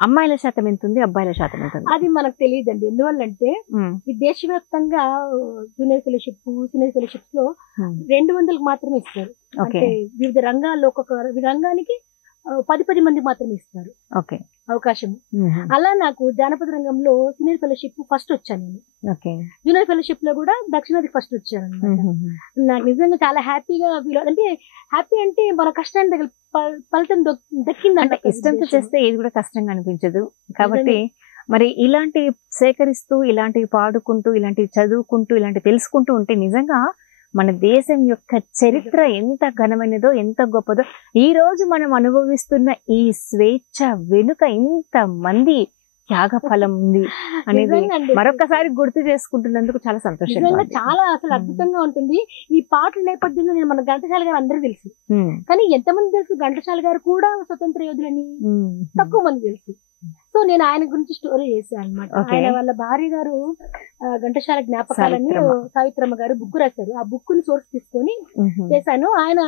అమ్మాయిల శాతం ఎంత ఉంది, అబ్బాయిల శాతం ఎంత ఉంది? అది మనకు తెలియదండి. ఎందువల్లంటే ఈ దేశవ్యాప్తంగా జూనియర్ ఫెలోషిప్, సీనియర్ ఫెలోషిప్స్ లో 200 మాత్రమే ఇస్తారు. అంటే వివిధ రంగాల్లో ఒక్కొక్క రంగానికి 10 మంది మాత్రమే ఇస్తారు అవకాశం. అలా నాకు జానపద రంగంలో సీనియర్ ఫెలోషిప్ ఫస్ట్ వచ్చాను నేను. జూనియర్ ఫెలోషిప్ లో కూడా దక్షిణాదికి ఫస్ట్ వచ్చాను అనమాట. నాకు నిజంగా చాలా హ్యాపీగా ఫీల్. అంటే హ్యాపీ అంటే మన కష్టాన్ని దగ్గర ఫలితం దక్కిందంటే, ఇష్టంతో చేస్తే ఏది కూడా కష్టంగా అనిపించదు. కాబట్టి మరి ఇలాంటివి సేకరిస్తూ, ఇలాంటివి పాడుకుంటూ, ఇలాంటివి చదువుకుంటూ, ఇలాంటివి తెలుసుకుంటూ ఉంటే నిజంగా మన దేశం యొక్క చరిత్ర ఎంత ఘనమైనదో, ఎంత గొప్పదో, ఈ రోజు మనం అనుభవిస్తున్న ఈ స్వేచ్ఛ వెనుక ఇంత మంది త్యాగ ఫలం ఉంది అనేది మరొకసారి గుర్తు చేసుకుంటున్నందుకు చాలా సంతోషంగా, చాలా అసలు అద్భుతంగా ఉంటుంది. ఈ పాటల నేపథ్యంలో నేను మన ఘంటసాల గారు అందరూ తెలుసు, కానీ ఎంతమంది తెలుసు ఘంటసాల గారు కూడా స్వతంత్ర యోధులని తక్కువ మంది తెలుసు. సో నేను ఆయన గురించి స్టోరీ చేశాను అనమాట. ఆయన వాళ్ళ భార్య గారు ఘంటసాల జ్ఞాపకాలని సావిత్రమ్మ గారు బుక్ రాశారు. ఆ బుక్ ని సోర్స్ తీసుకొని చేశాను. ఆయన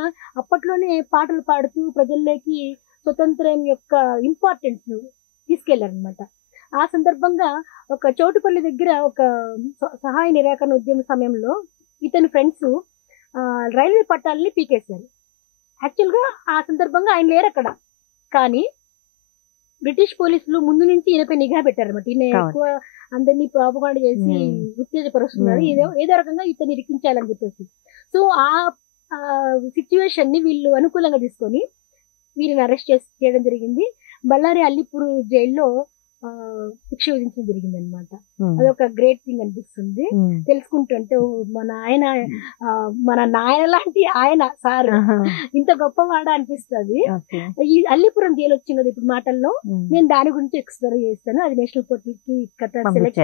అప్పట్లోనే పాటలు పాడుతూ ప్రజల్లోకి స్వతంత్రం యొక్క ఇంపార్టెన్స్ తీసుకెళ్లారనమాట. ఆ సందర్భంగా ఒక చోటుపల్లి దగ్గర ఒక సహాయ నిరాకరణ ఉద్యమ సమయంలో ఇతని ఫ్రెండ్స్ రైల్వే పట్టాలని పీకేశారు. యాక్చువల్ గా ఆ సందర్భంగా ఆయన లేరు అక్కడ, కానీ బ్రిటిష్ పోలీసులు ముందు నుంచి ఈయనపై నిఘా పెట్టారనమాట. ఈయన ఎక్కువ అందరినీ ప్రాపగాండా చేసి ఉత్తేజపరుస్తున్నారు, ఏదో రకంగా ఇతను ఇరికించాలని చెప్పేసి. సో ఆ సిచ్యువేషన్ ని వీళ్ళు అనుకూలంగా తీసుకొని వీరిని అరెస్ట్ చేయడం జరిగింది. బళ్ళారి అల్లిపూర్ జైల్లో శిక్ష విధించడం జరిగింది అనమాట. అదొక గ్రేట్ థింగ్ అనిపిస్తుంది తెలుసుకుంటుంటే. మన నాయన లాంటి ఆయన సార్ ఇంత గొప్పవాడ అనిపిస్తుంది. ఈ అల్లిపురం జైలు వచ్చింది కదా ఇప్పుడు మాటల్లో, నేను దాని గురించి ఎక్స్ప్లోర్ చేస్తాను. అది నేషనల్ పోర్టల్ కి కథ సెలెక్ట్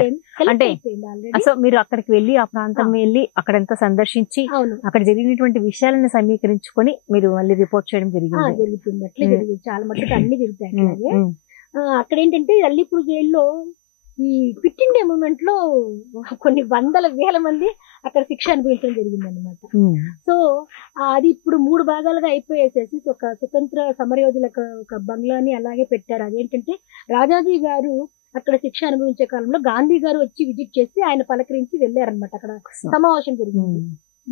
అయిపోయింది ఆల్రెడీ. సో మీరు అక్కడికి వెళ్ళి ఆ ప్రాంతం వెళ్ళి అక్కడంతా సందర్శించి అక్కడ జరిగినటువంటి విషయాలను సమీకరించుకొని మీరు మళ్ళీ రిపోర్ట్ చేయడం జరుగుతుంది. అట్లే జరిగింది, చాలా మటుకు అన్ని జరుగుతాయి అట్లాగే. అక్కడ ఏంటంటే అల్లిపూర్ జైల్లో ఈ క్విట్ ఇండియా మూవ్మెంట్ లో కొన్ని 100,000 మంది అక్కడ శిక్ష అనుభవించడం జరిగింది అనమాట. సో అది ఇప్పుడు 3 భాగాలుగా అయిపోయేసేసి ఒక స్వతంత్ర సమరయోధులకు ఒక బంగ్లాని అలాగే పెట్టారు. అదేంటంటే రాజాజీ గారు అక్కడ శిక్ష అనుభవించే కాలంలో గాంధీ గారు వచ్చి విజిట్ చేసి ఆయన పలకరించి వెళ్ళారనమాట. అక్కడ సమావేశం జరిగింది,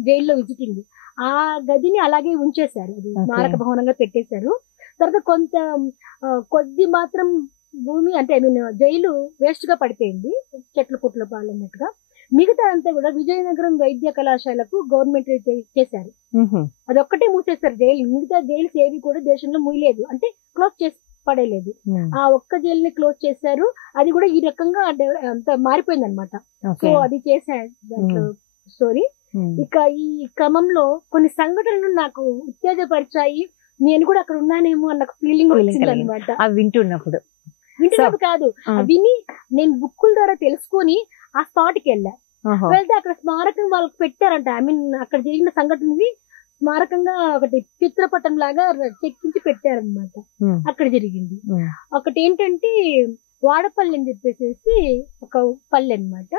జైల్లో విజిటింగ్. ఆ గదిని అలాగే ఉంచేశారు, అది స్మారక భవనంగా పెట్టేశారు. తర్వాత కొద్ది మాత్రం భూమి అంటే జైలు వేస్ట్ గా పడిపోయింది, చెట్ల పుట్ల పాలన్నట్టుగా. మిగతా అంతా కూడా విజయనగరం వైద్య కళాశాలకు గవర్నమెంట్ చేశారు. అదొక్కటే మూసేశారు జైలు. మిగతా జైలు ఏవి కూడా దేశంలో మూయలేదు, అంటే క్లోజ్ చేసి పడేలేదు. ఆ ఒక్క జైలుని క్లోజ్ చేశారు. అది కూడా ఈ రకంగా అంత మారిపోయింది అనమాట. సో అది చేశారు దాంట్లో స్టోరీ. ఇక ఈ క్రమంలో కొన్ని సంఘటనలు నాకు ఉత్తేజపరిచాయి. నేను కూడా అక్కడ ఉన్నానేమో అన్న ఫీలింగ్ వచ్చింది అనమాట. వింటున్నప్పుడు కాదు, విని నేను బుక్కుల ద్వారా తెలుసుకొని ఆ స్పాట్ కి వెళ్తే అక్కడ స్మారకం వాళ్ళకి పెట్టారంట. ఐ మీన్ అక్కడ జరిగిన సంఘటనని స్మారకంగా ఒకటి చిత్రపటం లాగా చెక్కించి పెట్టారనమాట. అక్కడ జరిగింది ఒకటి ఏంటంటే వాడపల్లి అని చెప్పేసి ఒక పల్లె అనమాట.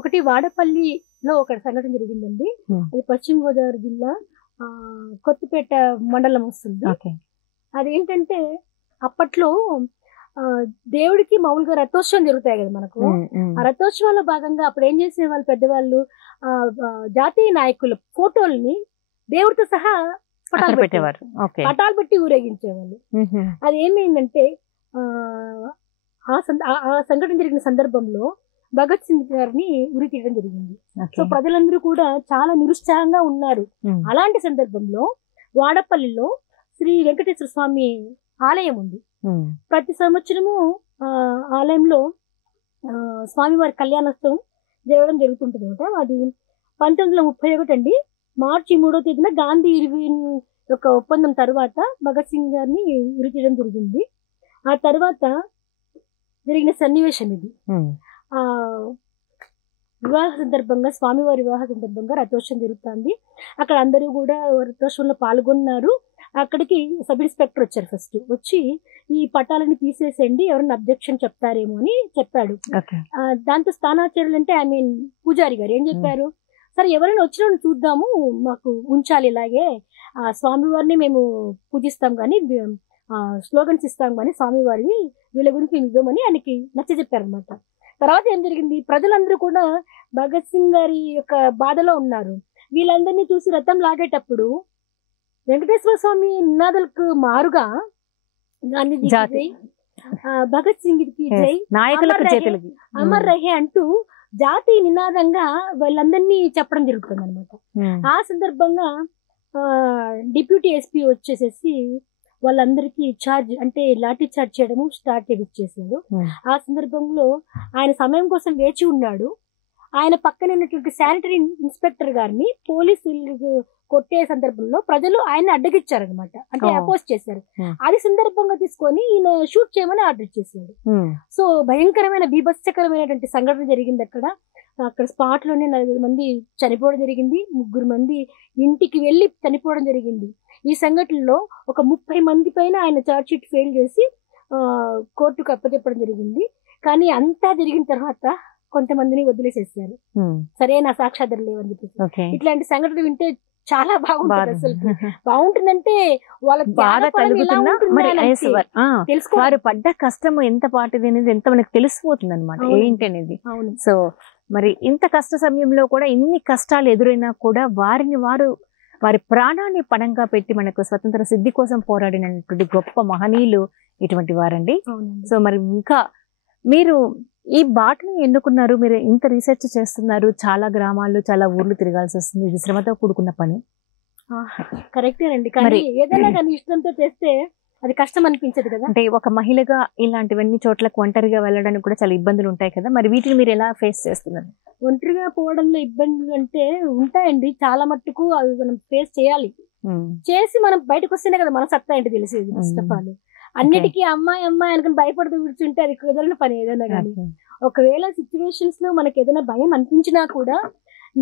ఒకటి వాడపల్లిలో ఒక సంఘటన జరిగిందండి. అది పశ్చిమ గోదావరి జిల్లా కొత్తపేట మండలం వస్తుంది. అదేంటంటే అప్పట్లో దేవుడికి మామూలుగా రథోత్సవం జరుగుతాయి కదా మనకు. ఆ రథోత్సవాల్లో భాగంగా అప్పుడు ఏం చేసే వాళ్ళు పెద్దవాళ్ళు జాతీయ నాయకుల ఫోటోల్ని దేవుడితో సహా పటాలు పెట్టి ఊరేగించేవాళ్ళు. అది ఏమైందంటే ఆ సంఘటన జరిగిన సందర్భంలో భగత్ సింగ్ గారిని ఉరి తీయడం జరిగింది. సో ప్రజలందరూ కూడా చాలా నిరుత్సాహంగా ఉన్నారు. అలాంటి సందర్భంలో వాడపల్లిలో శ్రీ వెంకటేశ్వర స్వామి ఆలయం ఉంది. ప్రతి సంవత్సరము ఆలయంలో స్వామివారి కళ్యాణోత్సవం జరగడం జరుగుతుంటుంది అనమాట. అది 1931 అండి, మార్చి 3వ తేదీన గాంధీ ఇర్విన్ యొక్క ఒప్పందం తర్వాత భగత్ సింగ్ గారిని ఉరి తీయడం జరిగింది. ఆ తర్వాత జరిగిన సన్నివేశం ఇది. వివాహ సందర్భంగా, స్వామివారి వివాహ సందర్భంగా రథోత్సవం జరుగుతుంది. అక్కడ అందరూ కూడా రథోత్సవంలో పాల్గొన్నారు. అక్కడికి సబ్ ఇన్స్పెక్టర్ వచ్చారు. ఫస్ట్ వచ్చి ఈ పటాలని తీసేసేయండి, ఎవరైనా అబ్జెక్షన్ చెప్తారేమో అని చెప్పాడు. దాంతో స్థానాచార్యులు అంటే ఐ మీన్ పూజారి గారు ఏం చెప్పారు, సరే ఎవరైనా వచ్చిన చూద్దాము, మాకు ఉంచాలి, ఇలాగే స్వామివారిని మేము పూజిస్తాం కానీ స్లోగన్స్ ఇస్తామని స్వామివారిని వీళ్ళ గురించి మేము ఇవ్వమని ఆయనకి నచ్చజెప్పారనమాట. తర్వాత ఏం జరిగింది, ప్రజలందరూ కూడా భగత్ సింగ్ గారి యొక్క బాధలో ఉన్నారు. వీళ్ళందరినీ చూసి రథం లాగేటప్పుడు వెంకటేశ్వర స్వామి నినాదాలకు మారుగా గాంధీజీ జై, భగత్ సింగ్ కి జై, అమర్ రహే అంటూ జాతీయ నినాదంగా వాళ్ళందరినీ చెప్పడం జరుగుతుంది అనమాట. ఆ సందర్భంగా డిప్యూటీ ఎస్పీ వచ్చేసేసి వాళ్ళందరికీ చార్జ్ అంటే లాఠీ చార్జ్ చేయడము స్టార్ట్ చేసేసాడు. ఆ సందర్భంలో ఆయన సమయం కోసం వేచి ఉన్నాడు. ఆయన పక్కన ఉన్నటువంటి శానిటరీ ఇన్స్పెక్టర్ గారిని పోలీసులు కొట్టే సందర్భంలో ప్రజలు ఆయన అడ్డగిచ్చారనమాట, అంటే అపోజ్ చేశారు. అది సందర్భంగా తీసుకొని ఈయన షూట్ చేయమని ఆర్డర్ చేశాడు. సో భయంకరమైన బీభత్సకరమైనటువంటి సంఘటన జరిగింది అక్కడ. స్పాట్ లోనే 4 మంది చనిపోవడం జరిగింది, 3 మంది ఇంటికి వెళ్ళి చనిపోవడం జరిగింది. ఈ సంఘటనలో ఒక 30 మంది పైన ఆయన చార్జ్ షీట్ ఫెయిల్ చేసి కోర్టుకు అప్పచెప్పడం జరిగింది. కానీ అంతా జరిగిన తర్వాత కొంతమందిని వదిలేసేసారు, సరైన సాక్ష్యాధారాలు లేవని చెప్పేసి. ఇట్లాంటి సంఘటనలు వింటే చాలా బాగుంటుంది. అసలు బాగుంటుందంటే వాళ్ళకి వారు పడ్డ కష్టం ఎంత పాటిది అనేది ఎంత మనకు తెలిసిపోతుంది అనమాట ఏంటి అనేది. సో మరి ఇంత కష్ట సమయంలో కూడా ఇన్ని కష్టాలు ఎదురైనా కూడా వారి ప్రాణాన్ని పణంగా పెట్టి మనకు స్వతంత్ర సిద్ధి కోసం పోరాడినటువంటి గొప్ప మహనీయులు ఇటువంటి వారండి. సో మరి ఇంకా మీరు ఈ బాటను ఎన్నుకున్నారు, మీరు ఇంత రీసెర్చ్ చేస్తున్నారు, చాలా గ్రామాలు చాలా ఊర్లు తిరగాల్సి వస్తుంది, ఇది శ్రమతో కూడుకున్న పని. కరెక్టేనండి, కానీ ఏదైనా కానీ ఇష్టంతో చేస్తే అది కష్టం అనిపించదు కదా. అంటే ఒక మహిళగా ఇలాంటివన్నీ చోట్లకు ఒంటరిగా వెళ్ళడానికి కూడా చాలా ఇబ్బందులు ఉంటాయి కదా, మరి వీటిని మీరు ఎలా ఫేస్ చేస్తున్నారు? ఒంటరిగా పోవడంలో ఇబ్బందులు అంటే ఉంటాయండి, చాలా మట్టుకు అవి మనం ఫేస్ చేయాలి. చేసి మనం బయటకు వస్తేనే కదా మన సత్తా ఏంటి తెలిసేది. ఫస్ట్ ఆఫ్ ఆల్ అన్నిటికీ అమ్మాయి అనుకుని భయపడుతూ కూర్చుంటే అది కుదరని పని ఏదైనా కానీ. ఒకవేళ సిచ్యువేషన్స్ లో మనకి ఏదైనా భయం అనిపించినా కూడా,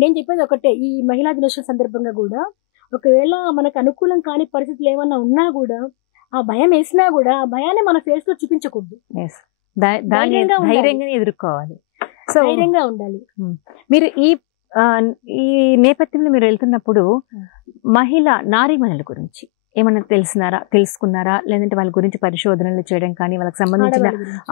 నేను చెప్పేది ఒకటే, ఈ మహిళా దినోత్సవం సందర్భంగా కూడా ఒకవేళ మనకు అనుకూలం కాని పరిస్థితులు ఏమన్నా ఉన్నా కూడా, ఆ భయం వేసినా కూడా ఆ భయాన్ని మన ఫేస్ లో చూపించకూడదు, ధైర్యంగా ఎదుర్కోవాలి, ధైర్యంగా ఉండాలి. మీరు ఈ నేపథ్యంలో మీరు వెళ్తున్నప్పుడు నారీమణుల గురించి ఏమన్నా తెలుసుకున్నారా, లేదంటే వాళ్ళ గురించి పరిశోధనలు చేయడం కానీ, వాళ్ళకి సంబంధించిన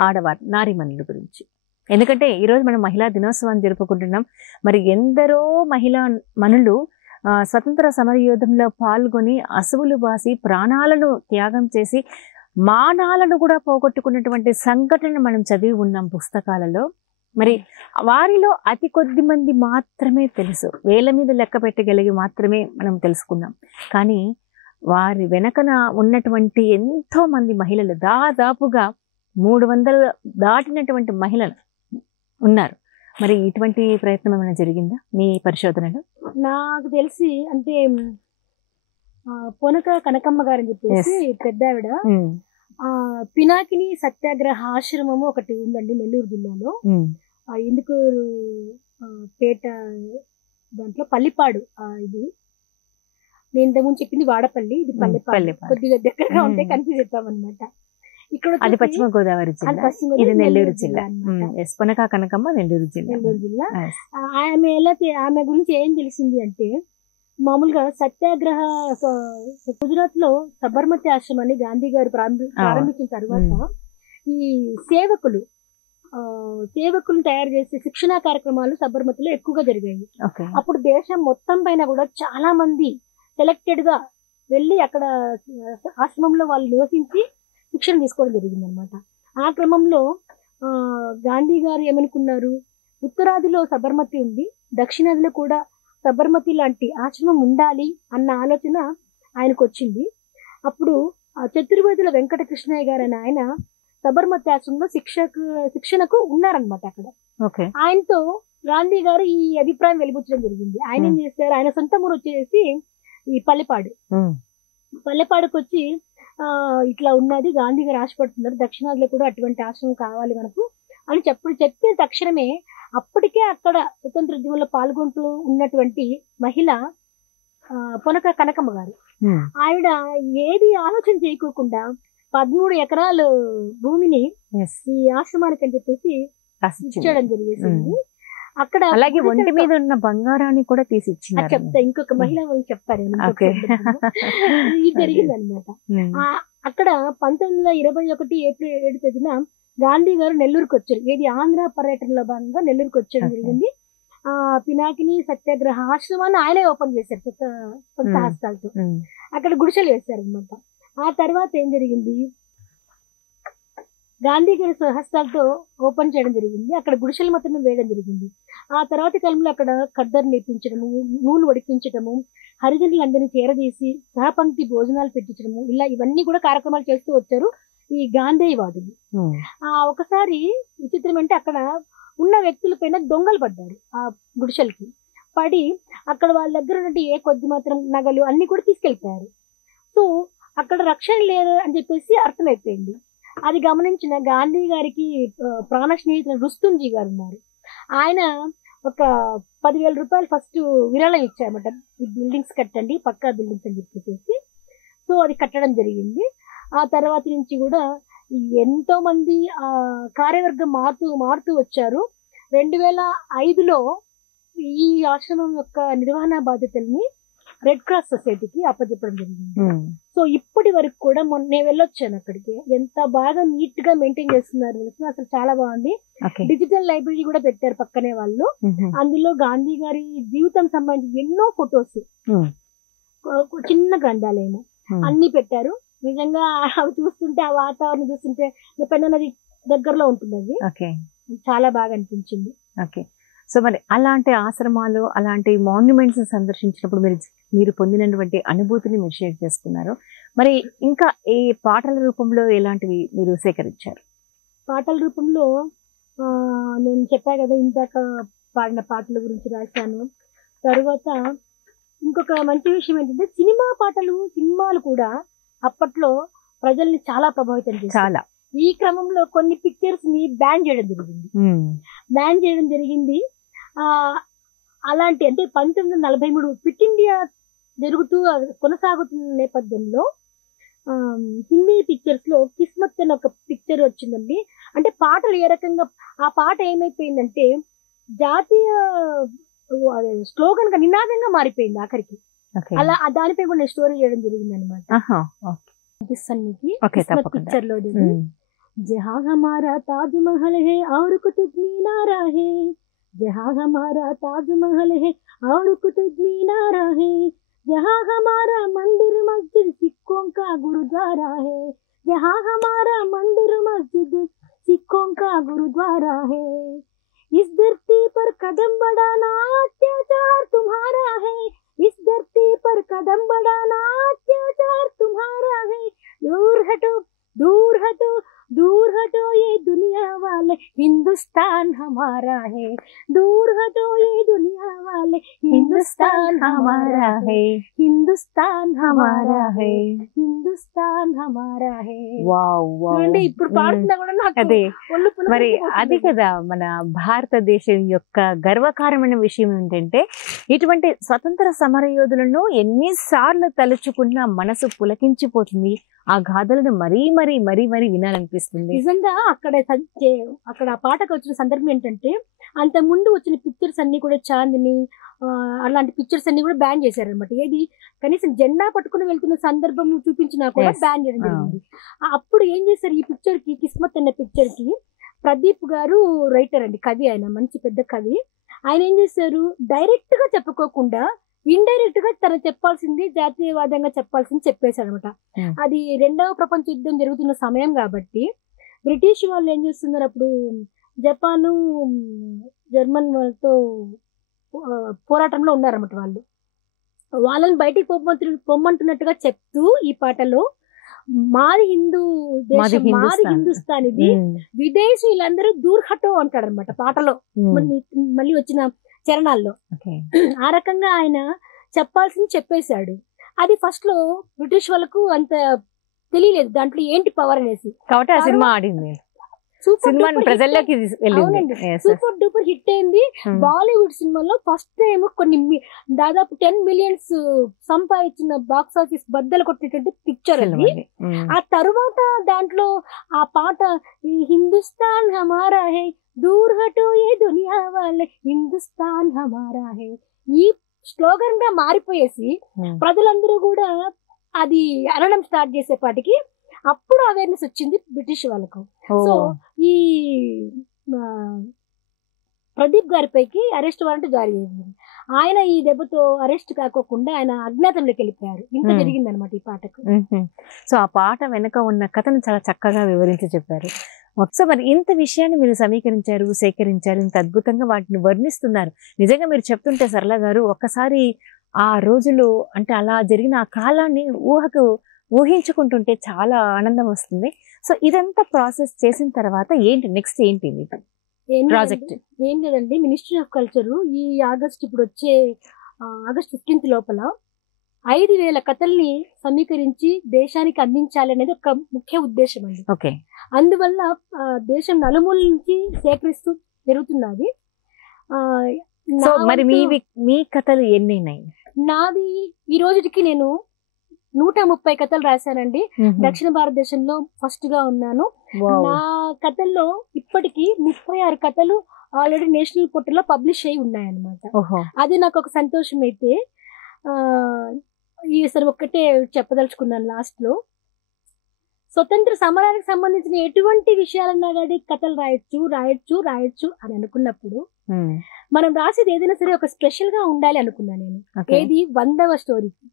ఆడవారు నారీమణుల గురించి? ఎందుకంటే ఈరోజు మనం మహిళా దినోత్సవాన్ని జరుపుకుంటున్నాం. మరి ఎందరో మహిళా మనులు స్వతంత్ర సమరయోధంలో పాల్గొని అసువులు బాసి ప్రాణాలను త్యాగం చేసి మానాలను కూడా పోగొట్టుకున్నటువంటి సంఘటన మనం చదివి ఉన్నాం పుస్తకాలలో. మరి వారిలో అతి కొద్ది మంది మాత్రమే తెలుసు, వేల మీద లెక్క పెట్టగలిగి మాత్రమే మనం తెలుసుకున్నాం. కానీ వారి వెనకన ఉన్నటువంటి ఎంతో మంది మహిళలు, దాదాపుగా 300 దాటినటువంటి మహిళలు ఉన్నారు. మరి ఇటువంటి ప్రయత్నం ఏమైనా జరిగిందా మీ పరిశోధనలో? నాకు తెలిసి అంటే పొనక కనకమ్మ గారు అని చెప్పేసి పెద్ద ఆవిడ, పినాకిని సత్యాగ్రహ ఆశ్రమము ఒకటి ఉందండి నెల్లూరు జిల్లాలో. ఇందుకూరు పేట దాంట్లో పల్లిపాడు, ఇది నేను ఇంతకుముందు చెప్పింది వాడపల్లి, ఇది పల్లిపాడు, కొద్దిగా దగ్గరగా ఉంటే కన్ఫ్యూజ్ అవుతామన్నమాట. ఇక్కడ అది పశ్చిమ గోదావరి జిల్లా, ఇది నెల్లూరు జిల్లా. పొనక కనకమ్మ నెల్లూరు జిల్లా. ఆమె గురించి ఏం తెలిసింది అంటే, మామూలుగా సత్యాగ్రహ గుజరాత్ లో సబర్మతి ఆశ్రమాన్ని గాంధీ గారు ప్రారంభించిన తర్వాత ఈ సేవకులు తయారు చేసే శిక్షణా కార్యక్రమాలు సబర్మతిలో ఎక్కువగా జరిగాయి. అప్పుడు దేశం మొత్తం పైన కూడా చాలా మంది సెలెక్టెడ్ గా వెళ్ళి అక్కడ ఆశ్రమంలో వాళ్ళు నివసించి శిక్షణ తీసుకోవడం జరిగింది అనమాట. ఆ క్రమంలో గాంధీ గారు ఏమనుకున్నారు, ఉత్తరాదిలో సబర్మతి ఉంది, దక్షిణాదిలో కూడా సబర్మతి లాంటి ఆశ్రమం ఉండాలి అన్న ఆలోచన ఆయనకు వచ్చింది. అప్పుడు చతుర్వేదుల వెంకట కృష్ణయ్య గారు అని ఆయన సబర్మతి ఆశ్రమంలో శిక్షణకు ఉన్నారనమాట అక్కడ. ఆయనతో గాంధీ గారు ఈ అభిప్రాయం వెలిబుచ్చడం జరిగింది. ఆయన ఏం చేస్తారు, ఆయన సొంత ఊరు వచ్చేసి ఈ పల్లెపాడుకు వచ్చి ఇట్లా ఉన్నది, గాంధీ గారు ఆశపడుతున్నారు, దక్షిణాదిలో కూడా అటువంటి ఆశ్రమం కావాలి మనకు అని చెప్పే తక్షణమే అప్పటికే అక్కడ స్వతంత్ర ఉద్యమంలో పాల్గొంటూ ఉన్నటువంటి మహిళ పొనక కనకమ్మ గారు, ఆవిడ ఏది ఆలోచన చేయకోకుండా 13 ఎకరాలు భూమిని ఈ ఆశ్రమానికి అని చెప్పేసి ఇచ్చడం జరిగేసింది. అక్కడ అలాగే ఒంటి మీద ఉన్న బంగారాన్ని కూడా తీసి ఇచ్చింది. చెప్తా, ఇంకొక మహిళ వాళ్ళు చెప్తారు, ఇది జరిగింది అనమాట. అక్కడ 1921 ఏప్రిల్ 7వ తేదీన గాంధీ గారు నెల్లూరుకి వచ్చారు. ఏది ఆంధ్ర పర్యటనలో భాగంగా నెల్లూరుకి వచ్చేయడం జరిగింది. పినాకిని సత్యాగ్రహ ఆశ్రమాన్ని ఆయనే ఓపెన్ చేశారు సొంత హస్తాలతో. అక్కడ గుడిసెలు వేశారు అనమాట. ఆ తర్వాత ఏం జరిగింది, గాంధీ గారి స్వహస్తాలతో ఓపెన్ చేయడం జరిగింది. అక్కడ గుడిసెలు మాత్రమే వేయడం జరిగింది. ఆ తర్వాత కాలంలో అక్కడ ఖద్దరు నేర్పించడము, నూలు వడికించడము, హరిజనులందరినీ చేరదీసి సహపంక్తి భోజనాలు పెట్టించడము, ఇవన్నీ కూడా కార్యక్రమాలు చేస్తూ వచ్చారు ఈ గాంధేయవాదులు. ఒకసారి విచిత్రం అంటే అక్కడ ఉన్న వ్యక్తుల పైన దొంగలు పడ్డారు. ఆ గుడిసెలకి పడి అక్కడ వాళ్ళ దగ్గర ఉన్నట్టు ఏ కొద్ది మాత్రం నగలు అన్ని కూడా తీసుకెళ్ళిపోయారు. సో అక్కడ రక్షణ లేదు అని చెప్పేసి అర్థమైపోయింది. అది గమనించిన గాంధీ గారికి ప్రాణ స్నేహితులు రుస్తుంజీ గారు ఉన్నారు. ఆయన ఒక 10,000 రూపాయలు ఫస్ట్ విరాళం ఇచ్చారన్నమాట. ఈ బిల్డింగ్స్ కట్టండి, పక్కా బిల్డింగ్స్ అని చెప్పేసి. సో అది కట్టడం జరిగింది. ఆ తర్వాత నుంచి కూడా ఎంతో మంది కార్యవర్గం మారుతూ వచ్చారు. 2005లో ఈ ఆశ్రమం యొక్క నిర్వహణ బాధ్యతల్ని రెడ్ క్రాస్ సొసైటీకి అప్పచెప్పడం జరిగింది. సో ఇప్పటి వరకు కూడా నేను వెళ్ళొచ్చాను అక్కడికి. ఎంత బాగా నీట్ గా మెయింటైన్ చేస్తున్నారు అసలు, చాలా బాగుంది. డిజిటల్ లైబ్రరీ కూడా పెట్టారు పక్కనే వాళ్ళు. అందులో గాంధీ గారి జీవితం సంబంధించి ఎన్నో ఫొటోస్, చిన్న గ్రంథాలయము అన్ని పెట్టారు. నిజంగా అవి చూస్తుంటే, ఆ వాతావరణం చూస్తుంటే పెన్నది దగ్గరలో ఉంటుంది. అది చాలా బాగా అనిపించింది. సో మరి అలాంటి ఆశ్రమాలు, అలాంటి మాన్యుమెంట్స్ సందర్శించినప్పుడు మీరు పొందినటువంటి అనుభూతిని మీరు షేర్ చేసుకున్నారు. మరి ఇంకా ఏ పాటల రూపంలో ఎలాంటివి మీరు సేకరించారు? పాటల రూపంలో నేను చెప్పా కదా ఇందాక పాడిన పాటల గురించి రాశాను. తర్వాత ఇంకొక మంచి విషయం ఏంటంటే సినిమాలు కూడా అప్పట్లో ప్రజల్ని చాలా ప్రభావితం చేశారు. ఈ క్రమంలో కొన్ని పిక్చర్స్ ని బ్యాన్ చేయడం జరిగింది. అలాంటి అంటే 1943 క్విట్ ఇండియా కొనసాగుతున్న నేపథ్యంలో హిందీ పిక్చర్స్ లో కిస్మత్ అని ఒక పిక్చర్ వచ్చిందండి. అంటే పాటలు ఏ రకంగా, ఆ పాట ఏమైపోయిందంటే జాతీయ స్లోగన్ గా నినాదంగా మారిపోయింది ఆఖరికి. అలా దానిపై కూడా నేను స్టోరీ చేయడం జరిగింది అనమాట. పిక్చర్ లో జहाँ हमारा ताजमहल है और कुतुब मीनार है, जहाँ हमारा ताजमहल है और कुतुब मीनार है, जहाँ हमारा मंदिर मस्जिद सिखों का गुरुद्वारा है, जहाँ हमारा मंदिर मस्जिद सिखों का गुरुद्वारा है, इस धरती पर कदम बढ़ाना अत्याचार तुम्हारा है, इस धरती पर कदम बढ़ाना अत्याचार तुम्हारा है, दूर हटो दूर हटो दूर हटो ये दुनिया वाले, हिंदुस्तान हमारा है, दूर हटो ये दुनिया वाले, हिंदुस्तान हमारा है, हिंदुस्तान हमारा है, हिंदुस्तान हमारा है. అంటే ఇప్పుడు పాడుతున్నా కూడా నాకు అదే మరి అది కదా మన భారతదేశం యొక్క గర్వకారమైన విషయం ఏంటంటే, ఇటువంటి స్వతంత్ర సమరయోధులను ఎన్నిసార్లు తలుచుకున్నా మనసు పులకించిపోతుంది. ఆ గాథలను మరీ మరీ మరీ మరీ వినాలనిపిస్తుంది. నిజంగా అక్కడ ఆ పాటకు వచ్చిన సందర్భం ఏంటంటే, అంత ముందు వచ్చిన పిక్చర్స్ అన్ని కూడా చాందిని అలాంటి పిక్చర్స్ అన్ని కూడా బ్యాన్ చేశారనమాట. ఏది కనీసం జెండా పట్టుకుని వెళ్తున్న సందర్భం చూపించినా కూడా బ్యాన్ చేయడం జరిగింది. అప్పుడు ఏం చేశారు, ఈ పిక్చర్ కి కిస్మత్ అనే పిక్చర్ కి ప్రదీప్ గారు రైటర్ అండి, కవి. ఆయన మంచి పెద్ద కవి. ఆయన ఏం చేశారు, డైరెక్ట్ గా చెప్పుకోకుండా ఇండైరెక్ట్ గా తను చెప్పాల్సింది జాతీయవాదంగా చెప్పాల్సింది చెప్పేశాడు అనమాట. అది 2వ ప్రపంచ యుద్ధం జరుగుతున్న సమయం కాబట్టి బ్రిటిష్ వాళ్ళు ఏం చేస్తున్నారు, అప్పుడు జపాను జర్మన్ వాళ్ళతో పోరాటంలో ఉన్నారన్నమాట. వాళ్ళని బయటికి పొమ్మంటున్నట్టుగా చెప్తూ ఈ పాటలో మాది హిందూ దేశం, మాది హిందుస్థాన్, ఇది విదేశీయులందరూ దూర్ హటో అంటాడు అనమాట పాటలో మళ్ళీ వచ్చిన చరణాల్లో. ఆ రకంగా ఆయన చెప్పాల్సింది చెప్పేశాడు. అది ఫస్ట్ లో బ్రిటిష్ వాళ్ళకు అంత తెలియలేదు దాంట్లో ఏంటి పవర్ అనేసి, కాబట్టి ఆ సినిమా ఆడింది, ప్రజల్లోకి సూపర్ డూపర్ హిట్ అయింది. బాలీవుడ్ సినిమాలో ఫస్ట్ టైం దాదాపు 10 మిలియన్స్ సంపాదించిన బాక్స్ ఆఫీస్ బద్దలు కొట్టినటువంటి పిక్చర్ అది. ఆ తరువాత దాంట్లో ఆ పాట హిందుస్థాన్ హమారా హే దూర్ హటో ఏ దునియా వాలే, హిందుస్థాన్ హమారా హే ఈ స్లోగన్ గా మారిపోయేసి ప్రజలందరూ కూడా అది అనడం స్టార్ట్ చేసేపాటికి అప్పుడు అవేర్నెస్ వచ్చింది బ్రిటిష్ వాళ్ళకు. సో ఈ ప్రదీప్ గారిపైకి అరెస్ట్ వారెంట్ జారీ అయింది. ఆయన ఈ దెబ్బతో అరెస్ట్ కాకోకుండా ఆయన అజ్ఞాతంలోకి వెళ్ళిపోయారు. ఇంత జరిగింది అనమాట ఈ పాటకు. సో ఆ పాట వెనక ఉన్న కథను చాలా చక్కగా వివరించి చెప్పారు. సో మరి ఇంత విషయాన్ని మీరు సమీకరించారు, సేకరించారు, ఇంత అద్భుతంగా వాటిని వర్ణిస్తున్నారు. నిజంగా మీరు చెప్తుంటే సరళ గారు ఒక్కసారి ఆ రోజులు అంటే అలా జరిగిన ఆ కాలాన్ని ఊహించుకుంటుంటే చాలా ఆనందం వస్తుంది. సో ఇదంతా ప్రాసెస్ చేసిన తర్వాత ఏంటి నెక్స్ట్ ఏంటి ప్రాజెక్ట్? ఏం లేదండి, మినిస్ట్రీ ఆఫ్ కల్చర్ ఈ ఆగస్ట్ ఇప్పుడు వచ్చే ఆగస్ట్ 15 లోపల 5,000 కథల్ని సమీకరించి దేశానికి అందించాలి అనేది ఒక ముఖ్య ఉద్దేశం అండి. ఓకే. అందువల్ల దేశం నలుమూల నుంచి సేకరిస్తూ జరుగుతున్నది. సో మరి మీ కథలు ఎన్నైనాయి? నాది ఈ రోజుకి నేను 130 కథలు రాశానండి. దక్షిణ భారతదేశంలో ఫస్ట్ గా ఉన్నాను. నా కథల్లో ఇప్పటికి 36 కథలు ఆల్రెడీ నేషనల్ పోర్టల్ లో పబ్లిష్ అయి ఉన్నాయన్నమాట. అది నాకు ఒక సంతోషం. అయితే ఈసారి ఒక్కటే చెప్పదలుచుకున్నాను లాస్ట్ లో. స్వతంత్ర సమరానికి సంబంధించిన ఎటువంటి విషయాలన్నా కానీ కథలు రాయొచ్చు అని అనుకున్నప్పుడు మనం రాసేది ఏదైనా సరే ఒక స్పెషల్ గా ఉండాలి అనుకున్నాను నేను. ఏది 100వ స్టోరీకి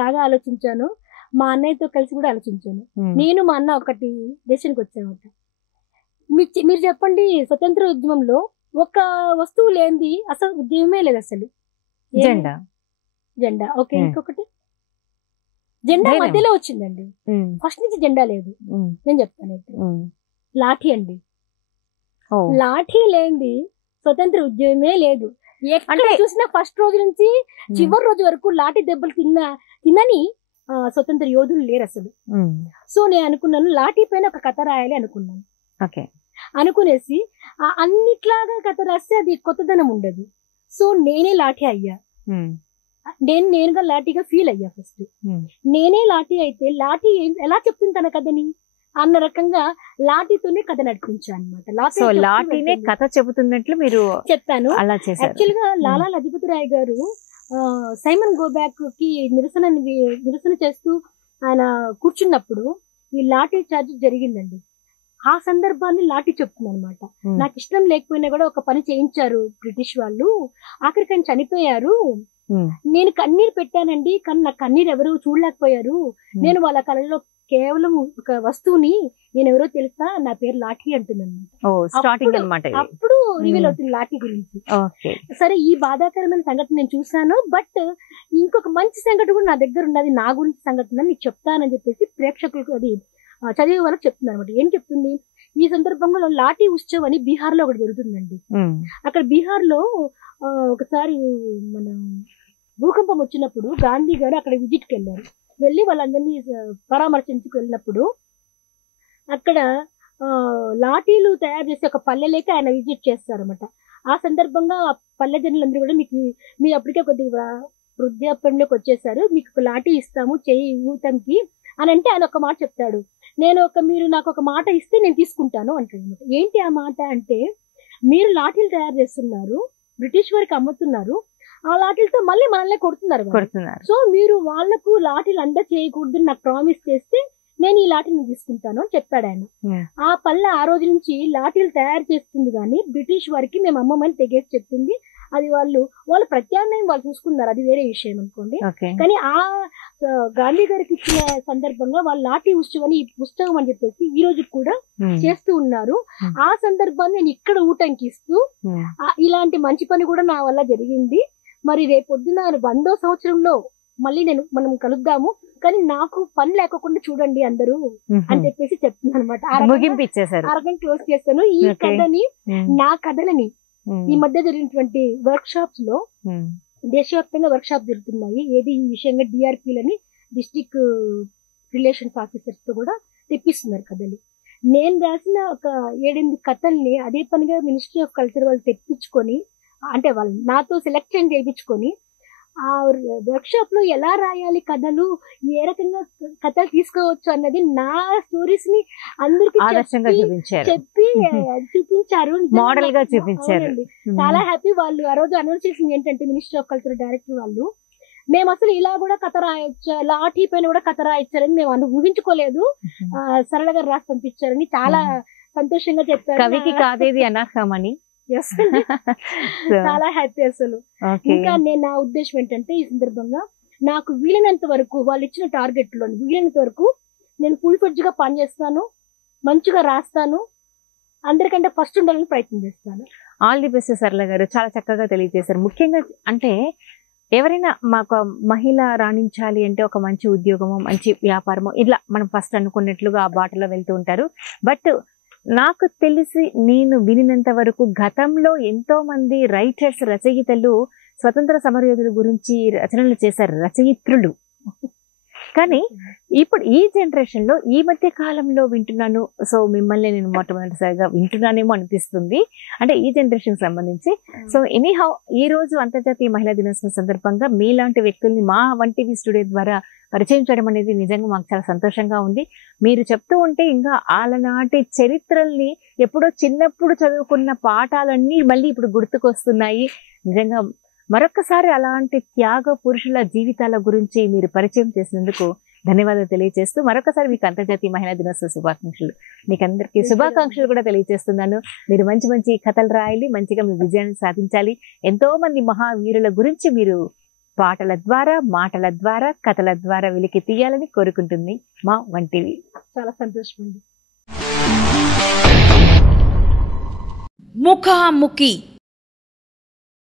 బాగా ఆలోచించాను. మా అన్నయ్యతో కలిసి కూడా ఆలోచించాను. నేను మా అన్న ఒకటి డెసిషన్కి వచ్చామట. మీరు చెప్పండి, స్వతంత్ర ఉద్యమంలో ఒక వస్తువు లేనిది అసలు ఉద్యమమే లేదు. అసలు జెండా. ఓకే. ఇంకొకటి జెండా మధ్యలో వచ్చిందండి. ఫస్ట్ నుంచి జెండా లేదు. నేను చెప్తాను అయితే లాఠీ అండి. లాఠీ లేనిది స్వతంత్ర ఉద్యమమే లేదు. ఎక్కడ చూసినా ఫస్ట్ రోజు నుంచి చివరి రోజు వరకు లాఠీ దెబ్బలు తినని స్వతంత్ర యోధులు లేరు అసలు. సో నేను అనుకున్నాను లాఠీ పైన ఒక కథ రాయాలి అనుకున్నాను. అనుకునేసి అన్నిట్లాగా కథ రాస్తే అది కొత్తదనం ఉండదు. సో నేనే లాఠీ అయ్యా. నేనుగా లాఠీగా ఫీల్ అయ్యా. ఫస్ట్ నేనే లాఠీ అయితే లాఠీ ఎలా చెప్తుంది తన కథని అన్న రకంగా లాఠీతోనే కథ నడిపించాను అనమాట. లాఠీనే కథ చెబుతున్నట్లు మీరు చెప్పాను. యాక్చువల్ గా లాలా లజపతి రాయ్ గారు సైమన్ గోబ్యాక్ కి నిరసన చేస్తూ ఆయన కూర్చున్నప్పుడు ఈ లాఠీ చార్జ్ జరిగిందండి. ఆ సందర్భాన్ని లాఠీ చెప్తుంది అనమాట. నాకు ఇష్టం లేకపోయినా కూడా ఒక పని చేయించారు బ్రిటిష్ వాళ్ళు, ఆఖరికి ఆయన చనిపోయారు. నేను కన్నీరు పెట్టానండి, కానీ నా కన్నీరు ఎవరు చూడలేకపోయారు. నేను వాళ్ళ కళలో కేవలం ఒక వస్తువుని నేను ఎవరో తెలుసా, నా పేరు లాఠీ అంటుందన్నమాట. అప్పుడు రివీల్ అవుతుంది లాఠీ గురించి. సరే, ఈ బాధాకరమైన సంఘటన నేను చూసాను, బట్ ఇంకొక మంచి సంఘటన కూడా నా దగ్గర ఉన్నది, నా గురించి సంఘటన నీకు చెప్తానని చెప్పేసి ప్రేక్షకులకు అది చదివే వాళ్ళకి చెప్తుంది అనమాట. ఏం చెప్తుంది, ఈ సందర్భంలో లాఠీ ఉత్సవ్ అని బీహార్ లో ఒకటి జరుగుతుందండి. అక్కడ బీహార్ లో ఒకసారి మన భూకంపం వచ్చినప్పుడు గాంధీ గారు అక్కడ విజిట్కి వెళ్ళారు. వెళ్ళి వాళ్ళందరినీ పరామర్శించుకు వెళ్ళినప్పుడు అక్కడ లాఠీలు తయారు చేసి ఒక పల్లెలేక ఆయన విజిట్ చేస్తారన్నమాట. ఆ సందర్భంగా ఆ పల్లె జనులందరూ కూడా మీరు అప్పటికే కొద్దిగా వృద్ధాప్యంలోకి వచ్చేసారు, మీకు ఒక లాఠీ ఇస్తాము చెయ్యి ఊతంకి అని అంటే ఆయన ఒక మాట చెప్తాడు. మీరు నాకు ఒక మాట ఇస్తే నేను తీసుకుంటాను అంటాడు అనమాట. ఏంటి ఆ మాట అంటే, మీరు లాఠీలు తయారు చేస్తున్నారు, బ్రిటిష్ వారికి అమ్ముతున్నారు, ఆ లాఠీలతో మళ్ళీ మనల్ని కొడుతున్నారు. సో మీరు వాళ్లకు లాఠీలు చేయకూడదు నాకు ప్రామిస్ చేస్తే నేను ఈ లాఠీని తీసుకుంటాను అని చెప్పాడు ఆయన. ఆ పల్లె ఆ రోజు నుంచి లాఠీలు తయారు చేస్తుంది కానీ బ్రిటిష్ వారికి మేము అమ్మమని తెగేసి చెప్పింది. అది వాళ్ళు ప్రత్యామ్నాయం వాళ్ళు చూసుకున్నారు, అది వేరే విషయం అనుకోండి. కానీ ఆ గాంధీ గారికి ఇచ్చిన సందర్భంగా వాళ్ళు లాఠీ ఉత్సవం అని చెప్పేసి ఈ రోజు కూడా చేస్తూ ఉన్నారు. ఆ సందర్భాన్ని నేను ఇక్కడ ఊటంకిస్తూ ఇలాంటి మంచి పని కూడా నా వల్ల జరిగింది. మరి రేపొద్దున 100వ సంవత్సరంలో మళ్ళీ మనం కలుద్దాము, కానీ నాకు పని లేకుండా చూడండి అందరూ అని చెప్పేసి చెప్తున్నాను అనమాట. అరగంట క్లోజ్ చేస్తాను. ఈ కథని, నా కథలని ఈ మధ్య జరిగినటువంటి వర్క్ షాప్స్ లో దేశవ్యాప్తంగా వర్క్ షాప్ జరుగుతున్నాయి. ఏది ఈ విషయంగా డిఆర్పీలని డిస్ట్రిక్ట్ రిలేషన్స్ ఆఫీసర్స్ తో కూడా తెప్పిస్తున్నారు కథలు. నేను రాసిన ఒక 7-8 కథల్ని అదే పనిగా మినిస్ట్రీ ఆఫ్ కల్చర్ వాళ్ళు తెప్పించుకొని, అంటే వాళ్ళు నాతో సెలెక్షన్ చేయించుకొని ఆ వర్క్ షాప్ లో ఎలా రాయాలి కథలు, ఏ రకంగా కథలు తీసుకోవచ్చు అన్నది నా స్టోరీస్ ని అందరికి చెప్పి చూపించారు, మోడల్ గా చూపించారు. చాలా హ్యాపీ. వాళ్ళు ఆ రోజు అనౌన్స్ చేసింది ఏంటంటే, మినిస్ట్రీ ఆఫ్ కల్చర్ డైరెక్టర్ వాళ్ళు మేము అసలు ఇలా కూడా కథ రాయొచ్చా, లాఠీ పైన కూడా కథ రాయొచ్చారని మేము ఊహించుకోలేదు. సరళ గారు రాసి పంపించారని చాలా సంతోషంగా చెప్పారు. కవికి కాదేది అనర్హమని. చాలా హ్యాపీ అసలు. ఇంకా నేను నా ఉద్దేశం ఏంటంటే ఈ సందర్భంగా నాకు వీలైనంత వరకు వాళ్ళు ఇచ్చిన టార్గెట్ లో వీలైనంత వరకు నేను ఫుల్ ఫ్లెడ్జ్ గా పనిచేస్తాను, మంచిగా రాస్తాను, అందరికంటే ఫస్ట్ ఉండాలని ప్రయత్నం చేస్తాను. ఆల్ ది బెస్ట్ సరళ గారు, చాలా చక్కగా తెలియజేశారు. ముఖ్యంగా అంటే ఎవరైనా మాకు మహిళ రాణించాలి అంటే ఒక మంచి ఉద్యోగము, మంచి వ్యాపారము, ఇట్లా మనం ఫస్ట్ అనుకున్నట్లుగా ఆ బాటలో వెళ్తూ ఉంటారు. బట్ నాకు తెలిసి నేను వినినంత వరకు గతంలో ఎంతో మంది రైటర్స్, రచయితలు స్వతంత్ర సమరయోధుల గురించి రచనలు చేశారు, రచయిత్రులు. కానీ ఇప్పుడు ఈ జనరేషన్ లో ఈ మధ్య కాలంలో వింటున్నాను, సో మిమ్మల్ని నేను మొట్టమొదటిసారిగా వింటున్నానేమో అనిపిస్తుంది, అంటే ఈ జనరేషన్ సంబంధించి. సో ఎనీహౌ ఈ రోజు అంతర్జాతీయ మహిళా దినోత్సవం సందర్భంగా మీలాంటి వ్యక్తుల్ని మా వంటివి స్టూడియో ద్వారా పరిచయం చేయడం అనేది నిజంగా మాకు చాలా సంతోషంగా ఉంది. మీరు చెప్తూ ఉంటే ఇంకా ఆలనాటి చరిత్రల్ని, ఎప్పుడో చిన్నప్పుడు చదువుకున్న పాఠాలన్నీ మళ్ళీ ఇప్పుడు గుర్తుకొస్తున్నాయి. నిజంగా మరొకసారి అలాంటి త్యాగ పురుషుల జీవితాల గురించి మీరు పరిచయం చేసినందుకు ధన్యవాదాలు తెలియజేస్తూ మరొకసారి మీకు అంతర్జాతీయ మహిళా దినోత్సవ శుభాకాంక్షలు. మీకు అందరికీ శుభాకాంక్షలు కూడా తెలియజేస్తున్నాను. మీరు మంచి మంచి కథలు రాయాలి, మంచిగా మీ విజయాన్ని సాధించాలి. ఎంతో మంది మహావీరుల గురించి మీరు పాటల ద్వారా, మాటల ద్వారా, కథల ద్వారా వెలికి తీయాలని కోరుకుంటుంది మా వంటివి. చాలా సంతోషం అండి. ముఖాముఖి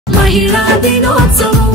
మహిళా దినోత్సవం